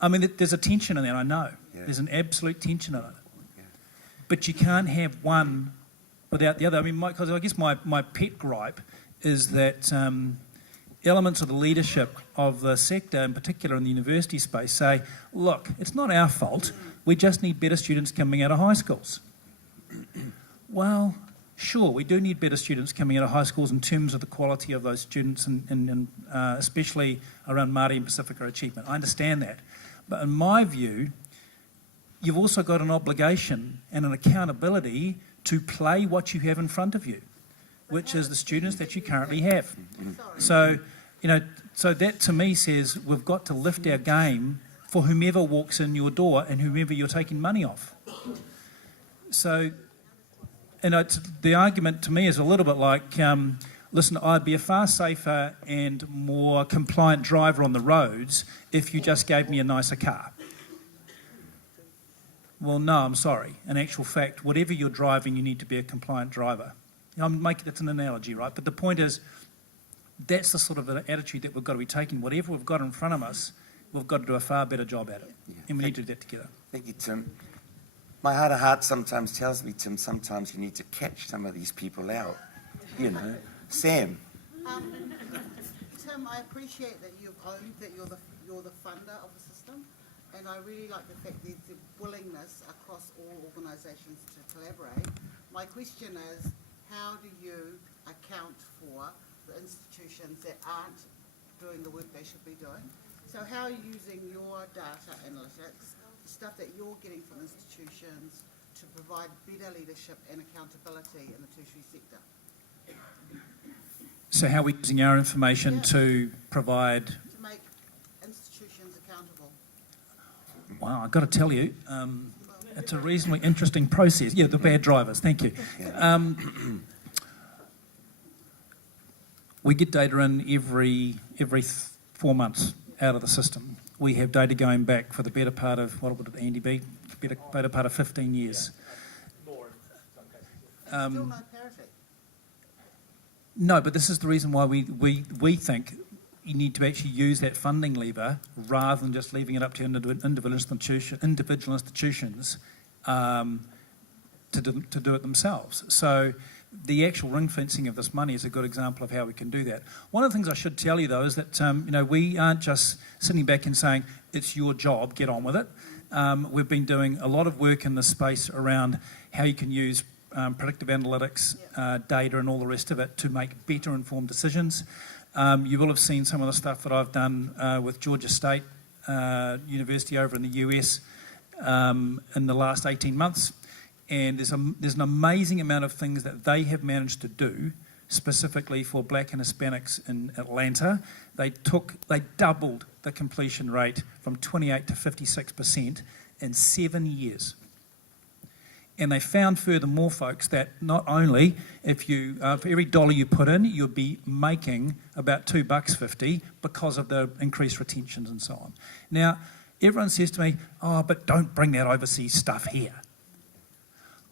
There's a tension in that, I know. Yeah. There's an absolute tension in it. Yeah. But you can't have one without the other. Because I guess my pet gripe is that elements of the leadership of the sector, in particular in the university space, say, look, it's not our fault, we just need better students coming out of high schools. Well, sure, we do need better students coming out of high schools in terms of the quality of those students, and especially around Māori and Pasifika achievement. I understand that. But in my view, you've also got an obligation and an accountability to play what you have in front of you, which is the students that you currently have. So that to me says we've got to lift our game for whomever walks in your door and whomever you're taking money off. So, the argument to me is a little bit like, listen, I'd be a far safer and more compliant driver on the roads if you just gave me a nicer car. Well, no, I'm sorry. In actual fact, whatever you're driving, you need to be a compliant driver. That's an analogy, right? But the point is, that's the sort of attitude that we've got to be taking. Whatever we've got in front of us, we've got to do a far better job at it. Yeah. And we need to do that together. Thank you, Tim. My heart of heart sometimes tells me, Tim, sometimes you need to catch some of these people out. Sam. Tim, I appreciate that you've owned that you're the funder of the system, and I really like the fact there's the willingness across all organisations to collaborate. My question is, how do you account for the institutions that aren't doing the work they should be doing? So how are you using your data analytics, the stuff that you're getting from institutions, to provide better leadership and accountability in the tertiary sector? So how are we using our information to provide... To make institutions accountable. Wow, I've got to tell you, it's a reasonably interesting process. Yeah, the bad drivers, thank you. We get data in every 4 months out of the system. We have data going back for the better part of, what would Andy be? Better part of 15 years. Still no parity. No, but this is the reason why we think you need to actually use that funding lever rather than just leaving it up to individual institutions to do it themselves. So the actual ring fencing of this money is a good example of how we can do that. One of the things I should tell you, though, is that we aren't just sitting back and saying, it's your job, get on with it. We've been doing a lot of work in this space around how you can use predictive analytics, data and all the rest of it to make better informed decisions. You will have seen some of the stuff that I've done with Georgia State University over in the US in the last 18 months. And there's an amazing amount of things that they have managed to do specifically for Black and Hispanics in Atlanta. They doubled the completion rate from 28 to 56% in 7 years. And they found furthermore, folks, that not only if you for every dollar you put in, you'll be making about $2.50 because of the increased retentions and so on. Now, everyone says to me, oh, but don't bring that overseas stuff here.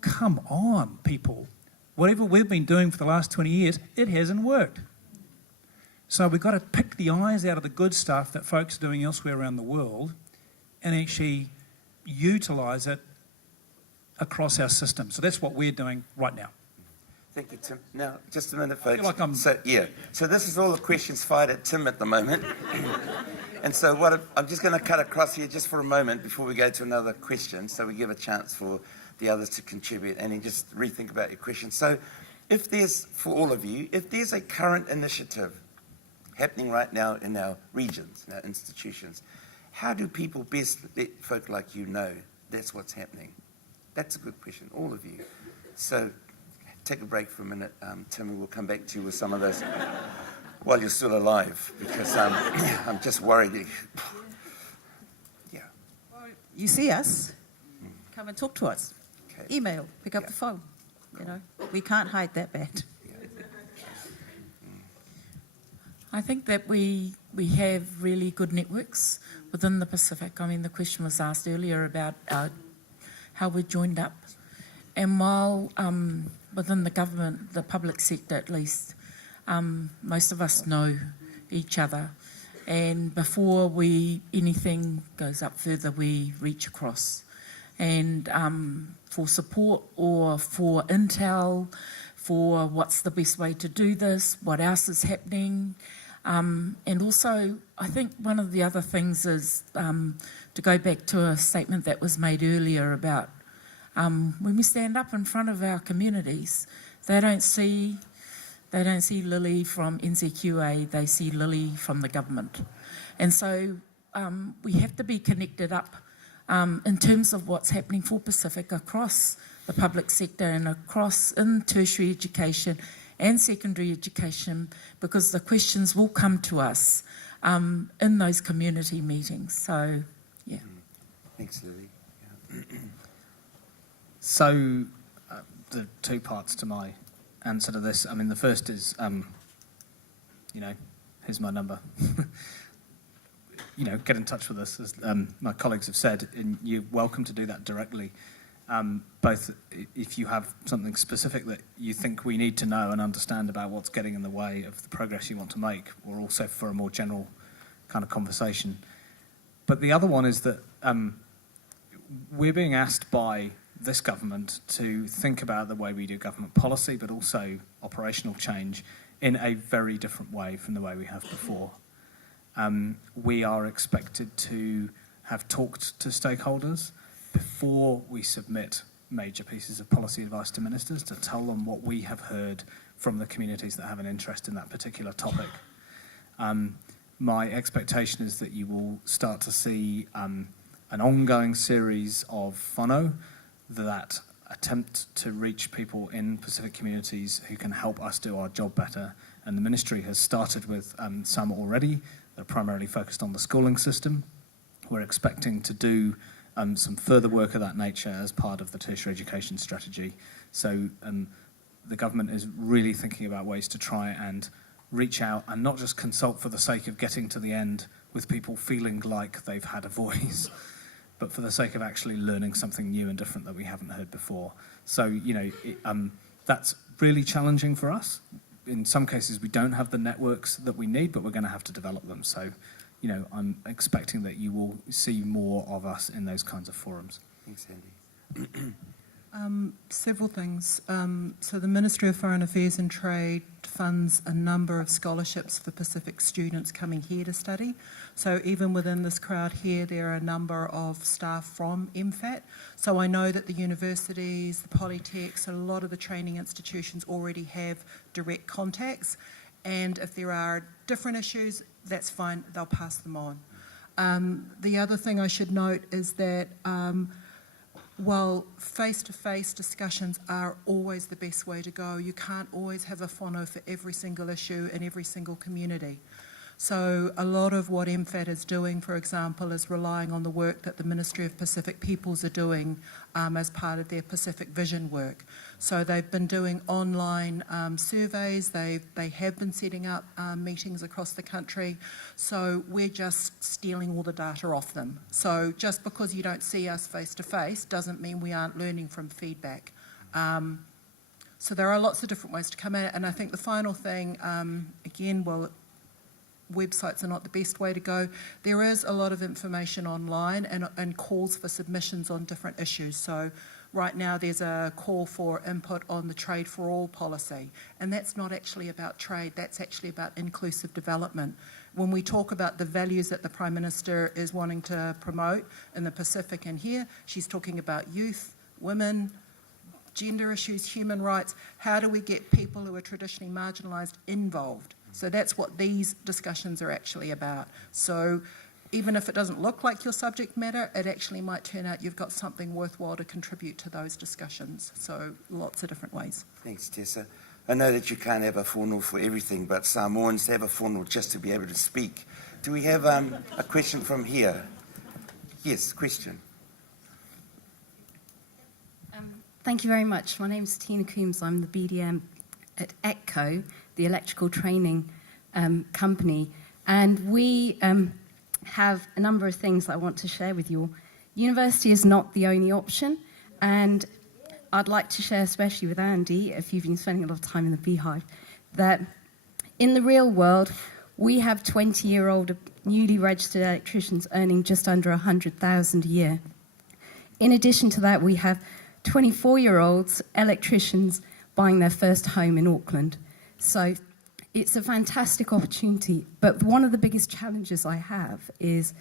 Come on, people. Whatever we've been doing for the last 20 years, it hasn't worked. So we've got to pick the eyes out of the good stuff that folks are doing elsewhere around the world and actually utilise it across our system. So that's what we're doing right now. Thank you, Tim. Now, just a minute, folks. I feel like So this is all the questions fired at Tim at the moment. And so I'm just going to cut across here just for a moment before we go to another question, so we give a chance for the others to contribute and then just rethink about your question. So if there's, for all of you, if there's a current initiative happening right now in our regions, in our institutions, how do people best let folk like you know that's what's happening? That's a good question, all of you. So take a break for a minute, Tim, and we'll come back to you with some of those while you're still alive, because I'm just worried. Yeah. Well, you see us, come and talk to us. Okay. Email, pick up the phone. We can't hide that bad. I think that we have really good networks within the Pacific. I mean, the question was asked earlier about how we're joined up. And while within the government, the public sector at least, most of us know each other. And before anything goes up further, we reach across. And for support or for intel, for what's the best way to do this, what else is happening. And also, I think one of the other things is to go back to a statement that was made earlier about when we stand up in front of our communities, they don't see Lily from NZQA, they see Lily from the government. And so we have to be connected up in terms of what's happening for Pacific across the public sector and across in tertiary education and secondary education, because the questions will come to us in those community meetings. So, yeah. Thanks, Lily. Yeah. So, the two parts to my answer to this. I mean, the first is, here's my number. Get in touch with us, as my colleagues have said, and you're welcome to do that directly. Both if you have something specific that you think we need to know and understand about what's getting in the way of the progress you want to make, or also for a more general kind of conversation. But the other one is that we're being asked by this government to think about the way we do government policy, but also operational change in a very different way from the way we have before. We are expected to have talked to stakeholders before we submit major pieces of policy advice to ministers, to tell them what we have heard from the communities that have an interest in that particular topic. My expectation is that you will start to see an ongoing series of whānau that attempt to reach people in Pacific communities who can help us do our job better. And the ministry has started with some already. They're primarily focused on the schooling system. We're expecting to do some further work of that nature as part of the tertiary education strategy. So the government is really thinking about ways to try and reach out and not just consult for the sake of getting to the end with people feeling like they've had a voice, but for the sake of actually learning something new and different that we haven't heard before. So, that's really challenging for us. In some cases, we don't have the networks that we need, but we're going to have to develop them. So, I'm expecting that you will see more of us in those kinds of forums. Thanks, Andy. Several things. So the Ministry of Foreign Affairs and Trade funds a number of scholarships for Pacific students coming here to study. So even within this crowd here, there are a number of staff from MFAT. So I know that the universities, the polytechs, a lot of the training institutions already have direct contacts. And if there are different issues, that's fine, they'll pass them on. The other thing I should note is that while face-to-face discussions are always the best way to go, you can't always have a whānau for every single issue in every single community. So a lot of what MFAT is doing, for example, is relying on the work that the Ministry of Pacific Peoples are doing as part of their Pacific Vision work. So they've been doing online surveys, they have been setting up meetings across the country, so we're just stealing all the data off them. So just because you don't see us face to face doesn't mean we aren't learning from feedback. So there are lots of different ways to come at it, and I think the final thing, again, well, websites are not the best way to go. There is a lot of information online and calls for submissions on different issues. So right now there's a call for input on the Trade for All policy, and that's not actually about trade, that's actually about inclusive development. When we talk about the values that the Prime Minister is wanting to promote in the Pacific and here, she's talking about youth, women, gender issues, human rights. How do we get people who are traditionally marginalised involved? So that's what these discussions are actually about. So even if it doesn't look like your subject matter, it actually might turn out you've got something worthwhile to contribute to those discussions. So lots of different ways. Thanks, Tessa. I know that you can't have a whānau for everything, but Samoans have a whānau just to be able to speak. Do we have a question from here? Yes, question. Thank you very much. My name is Tina Coombs. I'm the BDM at ECCO, the electrical training company, and we have a number of things that I want to share with you. University is not the only option, and I'd like to share, especially with Andy, if you've been spending a lot of time in the Beehive, that in the real world, we have 20-year-old newly registered electricians earning just under 100,000 a year. In addition to that, we have 24-year-olds electricians buying their first home in Auckland. So it's a fantastic opportunity, but one of the biggest challenges I have is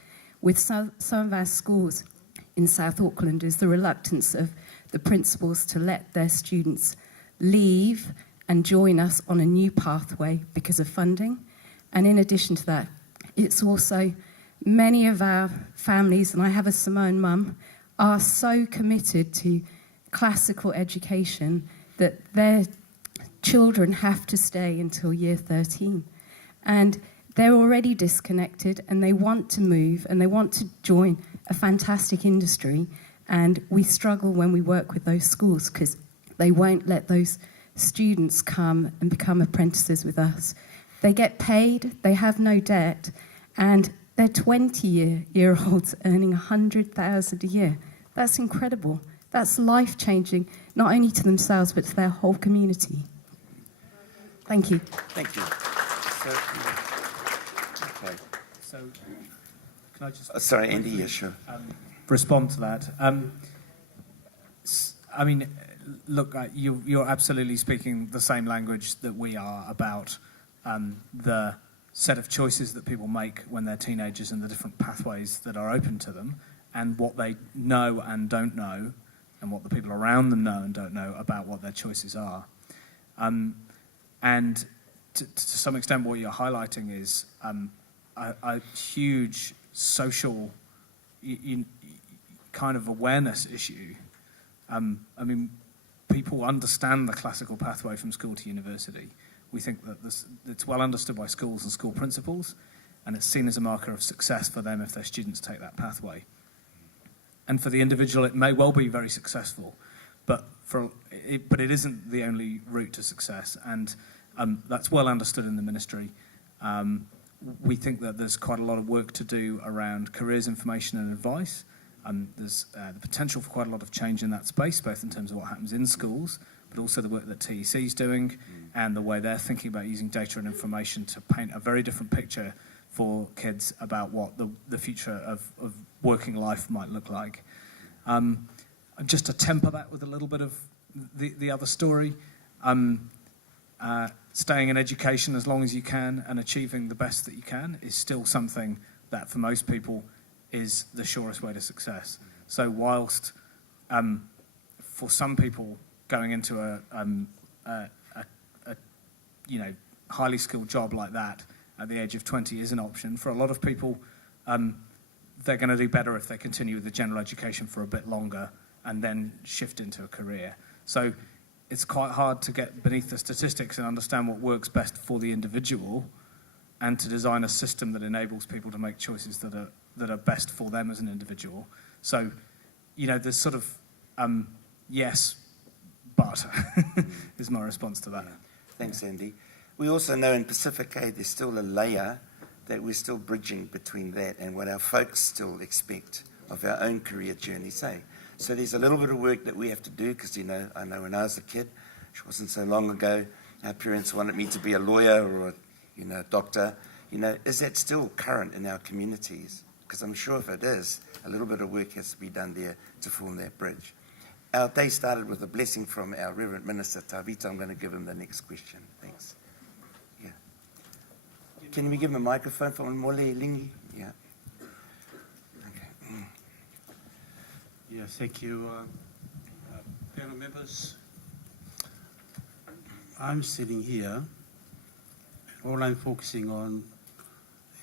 with some of our schools in South Auckland is the reluctance of the principals to let their students leave and join us on a new pathway because of funding. And in addition to that, it's also many of our families, and I have a Samoan mum, are so committed to classical education that their children have to stay until year 13. And they're already disconnected and they want to move and they want to join a fantastic industry. And we struggle when we work with those schools because they won't let those students come and become apprentices with us. They get paid, they have no debt, and they're 20-year-olds earning 100,000 a year. That's incredible. That's life-changing, not only to themselves, but to their whole community. Thank you. Thank you. Okay. So, can I just... sorry, Andy, yes, sure. Respond to that. I mean, look, you're absolutely speaking the same language that we are about the set of choices that people make when they're teenagers and the different pathways that are open to them and what they know and don't know and what the people around them know and don't know about what their choices are. And to some extent what you're highlighting is a huge social kind of awareness issue. I mean, people understand the classical pathway from school to university. We think that it's well understood by schools and school principals, and it's seen as a marker of success for them if their students take that pathway. And for the individual, it may well be very successful, but it isn't the only route to success, and that's well understood in the ministry. We think that there's quite a lot of work to do around careers information and advice. There's the potential for quite a lot of change in that space, both in terms of what happens in schools, but also the work that TEC is doing and the way they're thinking about using data and information to paint a very different picture for kids about what the future of working life might look like. just to temper that with a little bit of the other story, staying in education as long as you can and achieving the best that you can is still something that for most people is the surest way to success. So whilst for some people going into a highly skilled job like that at the age of 20 is an option, for a lot of people they're going to do better if they continue with the general education for a bit longer and then shift into a career. So it's quite hard to get beneath the statistics and understand what works best for the individual and to design a system that enables people to make choices that are best for them as an individual. So, there's sort of yes, but is my response to that. Thanks, Andy. We also know in Pasifika there's still a layer that we're still bridging between that and what our folks still expect of our own career journey, say. So there's a little bit of work that we have to do because, I know when I was a kid, which wasn't so long ago, our parents wanted me to be a lawyer or a doctor. Is that still current in our communities? Because I'm sure if it is, a little bit of work has to be done there to form that bridge. Our day started with a blessing from our Reverend Minister, Tavita. I'm going to give him the next question. Thanks. Yeah. Can we give him a microphone from Mole Lingi? Yeah. Okay. Yeah, thank you. Panel members, I'm sitting here, and all I'm focusing on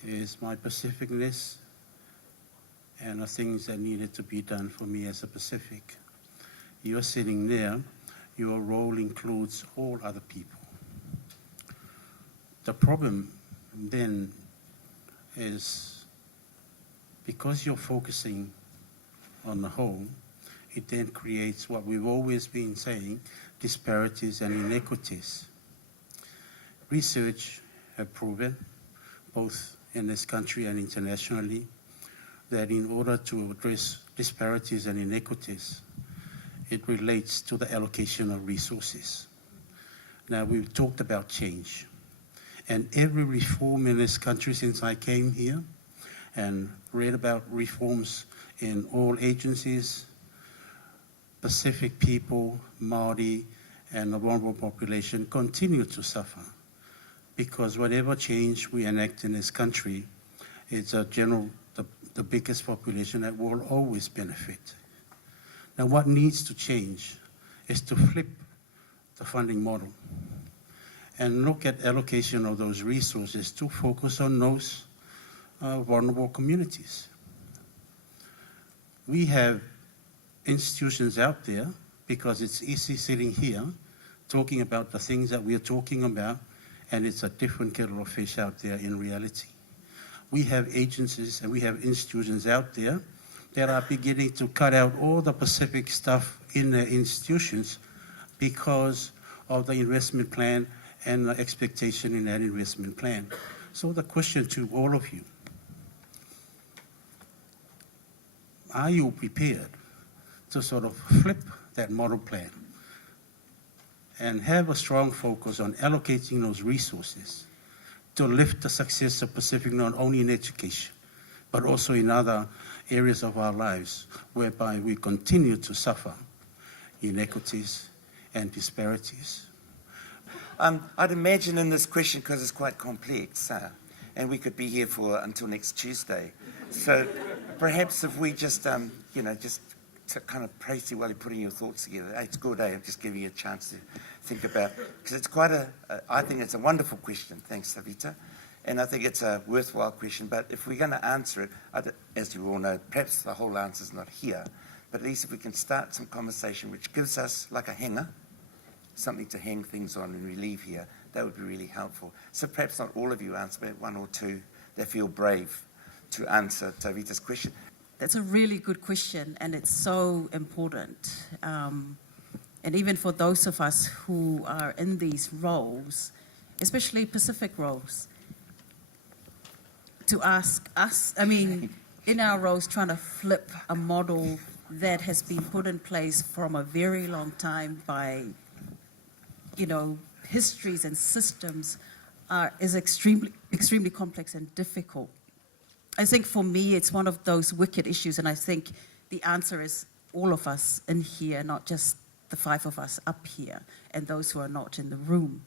is my Pacificness and the things that needed to be done for me as a Pacific. You're sitting there, your role includes all other people. The problem then is because you're focusing on the whole, it then creates what we've always been saying, disparities and inequities. Research have proven, both in this country and internationally, that in order to address disparities and inequities, it relates to the allocation of resources. Now, we've talked about change. And every reform in this country since I came here and read about reforms in all agencies, Pacific people, Māori, and the vulnerable population continue to suffer because whatever change we enact in this country, it's the biggest population that will always benefit. Now, what needs to change is to flip the funding model and look at allocation of those resources to focus on those vulnerable communities. We have institutions out there, because it's easy sitting here talking about the things that we're talking about, and it's a different kettle of fish out there in reality. We have agencies and we have institutions out there that are beginning to cut out all the Pacific stuff in their institutions because of the investment plan and the expectation in that investment plan. So the question to all of you, are you prepared to sort of flip that model plan and have a strong focus on allocating those resources to lift the success of Pacific not only in education, but also in other areas of our lives whereby we continue to suffer inequities and disparities? I'd imagine in this question, because it's quite complex, and we could be here until next Tuesday. So perhaps if we just to kind of praise you while you're putting your thoughts together. It's good, I'm just giving you a chance to think about, because it's quite I think it's a wonderful question. Thanks, Savita. And I think it's a worthwhile question, but if we're going to answer it, as you all know, perhaps the whole answer's not here, but at least if we can start some conversation which gives us like a hanger, something to hang things on when we leave here, that would be really helpful. So perhaps not all of you answer, but one or two that feel brave to answer Tavita's question. That's a really good question, and it's so important. And even for those of us who are in these roles, especially Pacific roles, to ask us, in our roles, trying to flip a model that has been put in place from a very long time by, histories and systems is extremely complex and difficult. I think for me, it's one of those wicked issues, and I think the answer is all of us in here, not just the 5 of us up here and those who are not in the room.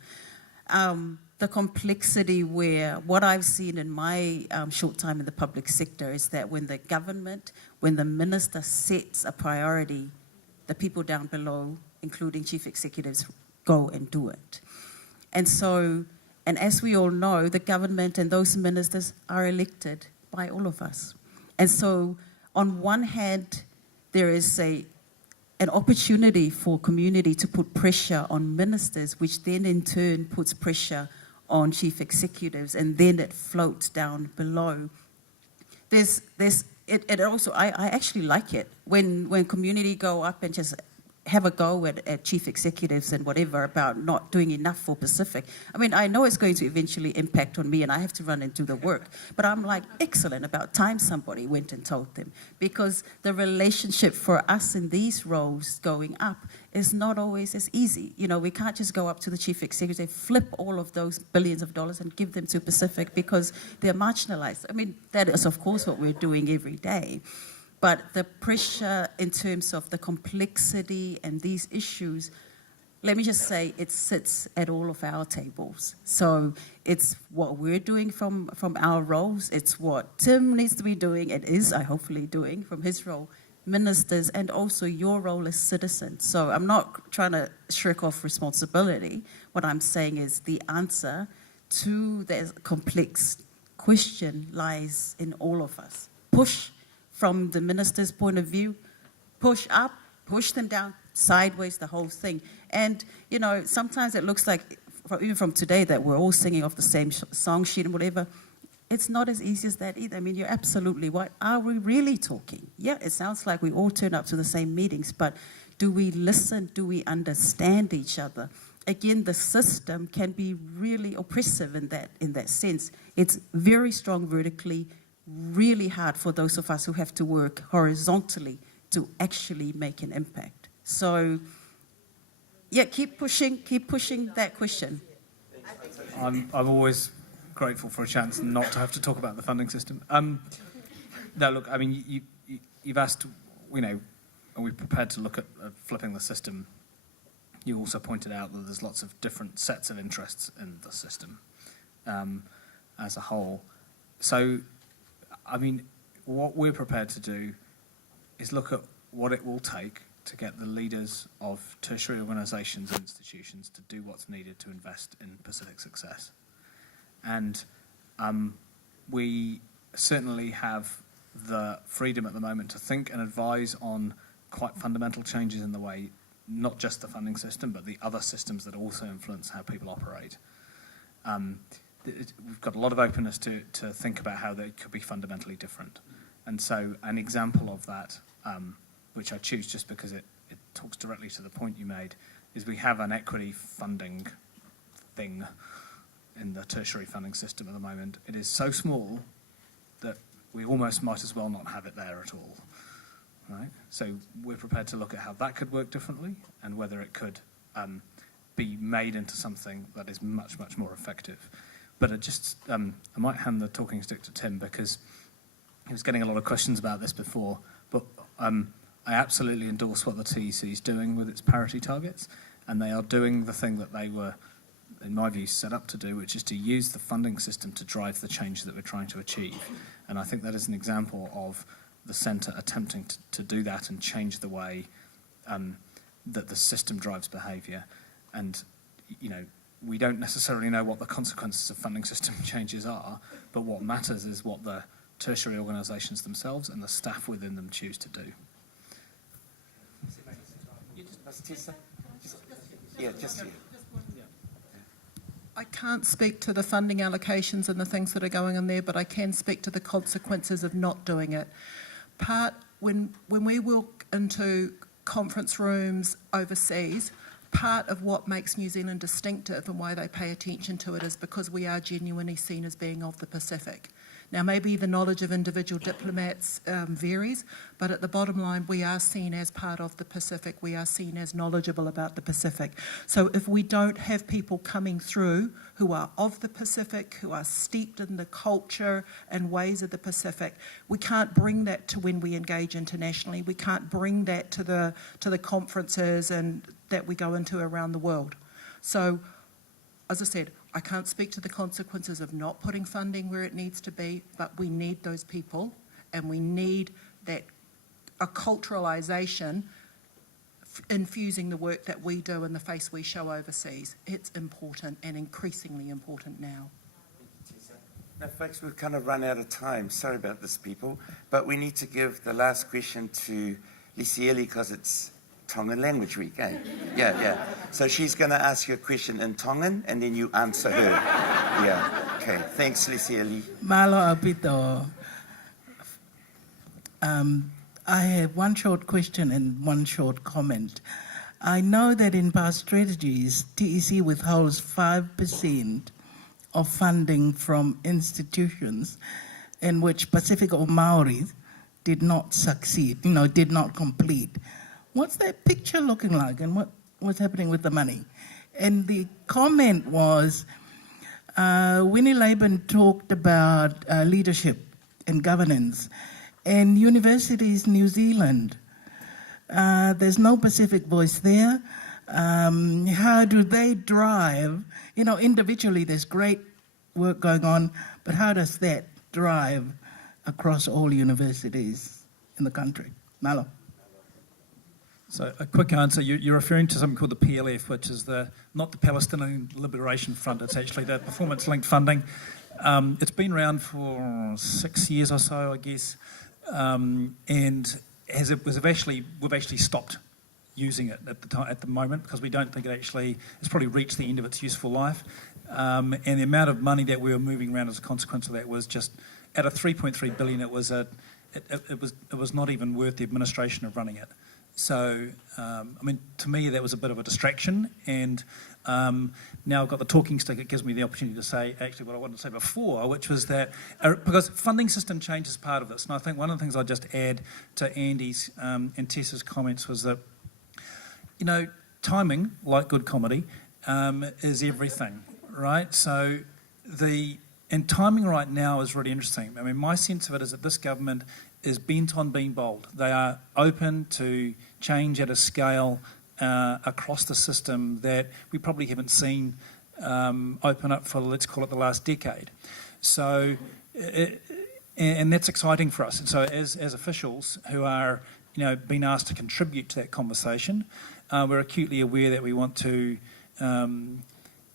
The complexity where what I've seen in my short time in the public sector is that when the government, when the minister sets a priority, the people down below, including chief executives, go and do it. And so, and as we all know, the government and those ministers are elected by all of us. And so, on one hand, there is an opportunity for community to put pressure on ministers, which then in turn puts pressure on chief executives, and then it floats down below. It also, I actually like it when community go up and just have a go at chief executives and whatever about not doing enough for Pacific. I mean, I know it's going to eventually impact on me and I have to run and do the work, but I'm like, excellent, about time somebody went and told them, because the relationship for us in these roles going up is not always as easy. You know, we can't just go up to the chief executive, flip all of those billions of dollars and give them to Pacific because they're marginalized. I mean, that is of course what we're doing every day. But the pressure in terms of the complexity and these issues, let me just say, it sits at all of our tables. So it's what we're doing from our roles, it's what Tim needs to be doing, and is, I hopefully doing from his role, ministers, and also your role as citizens. So I'm not trying to shirk off responsibility. What I'm saying is the answer to the complex question lies in all of us. Push from the minister's point of view, push up, push them down, sideways, the whole thing. And, you know, sometimes it looks like, even from today, that we're all singing off the same song sheet and whatever. It's not as easy as that either. I mean, you're absolutely right. Are we really talking? Yeah, it sounds like we all turn up to the same meetings, but do we listen? Do we understand each other? Again, the system can be really oppressive in that sense. It's very strong vertically, really hard for those of us who have to work horizontally to actually make an impact. So, yeah, keep pushing that question. I'm always grateful for a chance not to have to talk about the funding system. No, look, I mean, you've asked, you know, are we prepared to look at flipping the system? You also pointed out that there's lots of different sets of interests in the system as a whole. So, I mean, what we're prepared to do is look at what it will take to get the leaders of tertiary organisations and institutions to do what's needed to invest in Pacific success. And we certainly have the freedom at the moment to think and advise on quite fundamental changes in the way, not just the funding system, but the other systems that also influence how people operate. We've got a lot of openness to think about how they could be fundamentally different. And so an example of that, which I choose just because it talks directly to the point you made, is we have an equity funding thing in the tertiary funding system at the moment. It is so small that we almost might as well not have it there at all. Right? So we're prepared to look at how that could work differently and whether it could be made into something that is much, much more effective. But I might hand the talking stick to Tim because he was getting a lot of questions about this before. But I absolutely endorse what the TEC is doing with its parity targets, and they are doing the thing that they were, in my view, set up to do, which is to use the funding system to drive the change that we're trying to achieve. And I think that is an example of the centre attempting to do that and change the way that the system drives behaviour. And, you know, we don't necessarily know what the consequences of funding system changes are, but what matters is what the tertiary organisations themselves and the staff within them choose to do. I can't speak to the funding allocations and the things that are going on there, but I can speak to the consequences of not doing it. When we walk into conference rooms overseas, part of what makes New Zealand distinctive and why they pay attention to it is because we are genuinely seen as being of the Pacific. Now, maybe the knowledge of individual diplomats varies, but at the bottom line, we are seen as part of the Pacific. We are seen as knowledgeable about the Pacific. So if we don't have people coming through who are of the Pacific, who are steeped in the culture and ways of the Pacific, we can't bring that to when we engage internationally. We can't bring that to the conferences and that we go into around the world. So, as I said, I can't speak to the consequences of not putting funding where it needs to be, but we need those people, and we need that a culturalisation infusing the work that we do and the face we show overseas. It's important and increasingly important now. Now, folks, we've kind of run out of time. Sorry about this, people. But we need to give the last question to Lisieli because it's Tongan Language Week, eh? Yeah. So she's going to ask you a question in Tongan, and then you answer her. Yeah. Okay. Thanks, Lisieli. Malo apito. I have one short question and one short comment. I know that in past strategies, TEC withholds 5% of funding from institutions in which Pacific or Maori did not succeed, did not complete. What's that picture looking like, and what's happening with the money? And the comment was, Winnie Laban talked about leadership and governance. And Universities New Zealand, there's no Pacific voice there. How do they drive? Individually there's great work going on, but how does that drive across all universities in the country? Malo. So a quick answer, you're referring to something called the PLF, which is not the Palestinian Liberation Front, it's actually the performance-linked funding. It's been around for 6 years or so, I guess, and we've actually stopped using it at the moment because we don't think it's probably reached the end of its useful life. And the amount of money that we were moving around as a consequence of that was just, at a 3.3 billion, it was not even worth the administration of running it. So, to me, that was a bit of a distraction, and now I've got the talking stick. It gives me the opportunity to say actually what I wanted to say before, which was that because funding system change is part of this, and I think one of the things I'd just add to Andy's and Tessa's comments was that, timing, like good comedy, is everything, right? So and timing right now is really interesting. My sense of it is that this government is bent on being bold. They are open to change at a scale across the system that we probably haven't seen open up for, let's call it, the last decade. So, and that's exciting for us. And so as officials who are, being asked to contribute to that conversation, we're acutely aware that we want to, some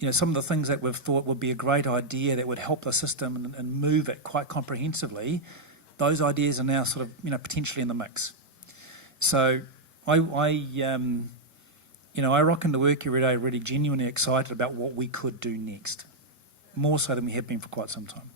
of the things that we've thought would be a great idea that would help the system and move it quite comprehensively, those ideas are now sort of, potentially in the mix. So I rock into work every day really genuinely excited about what we could do next, more so than we have been for quite some time.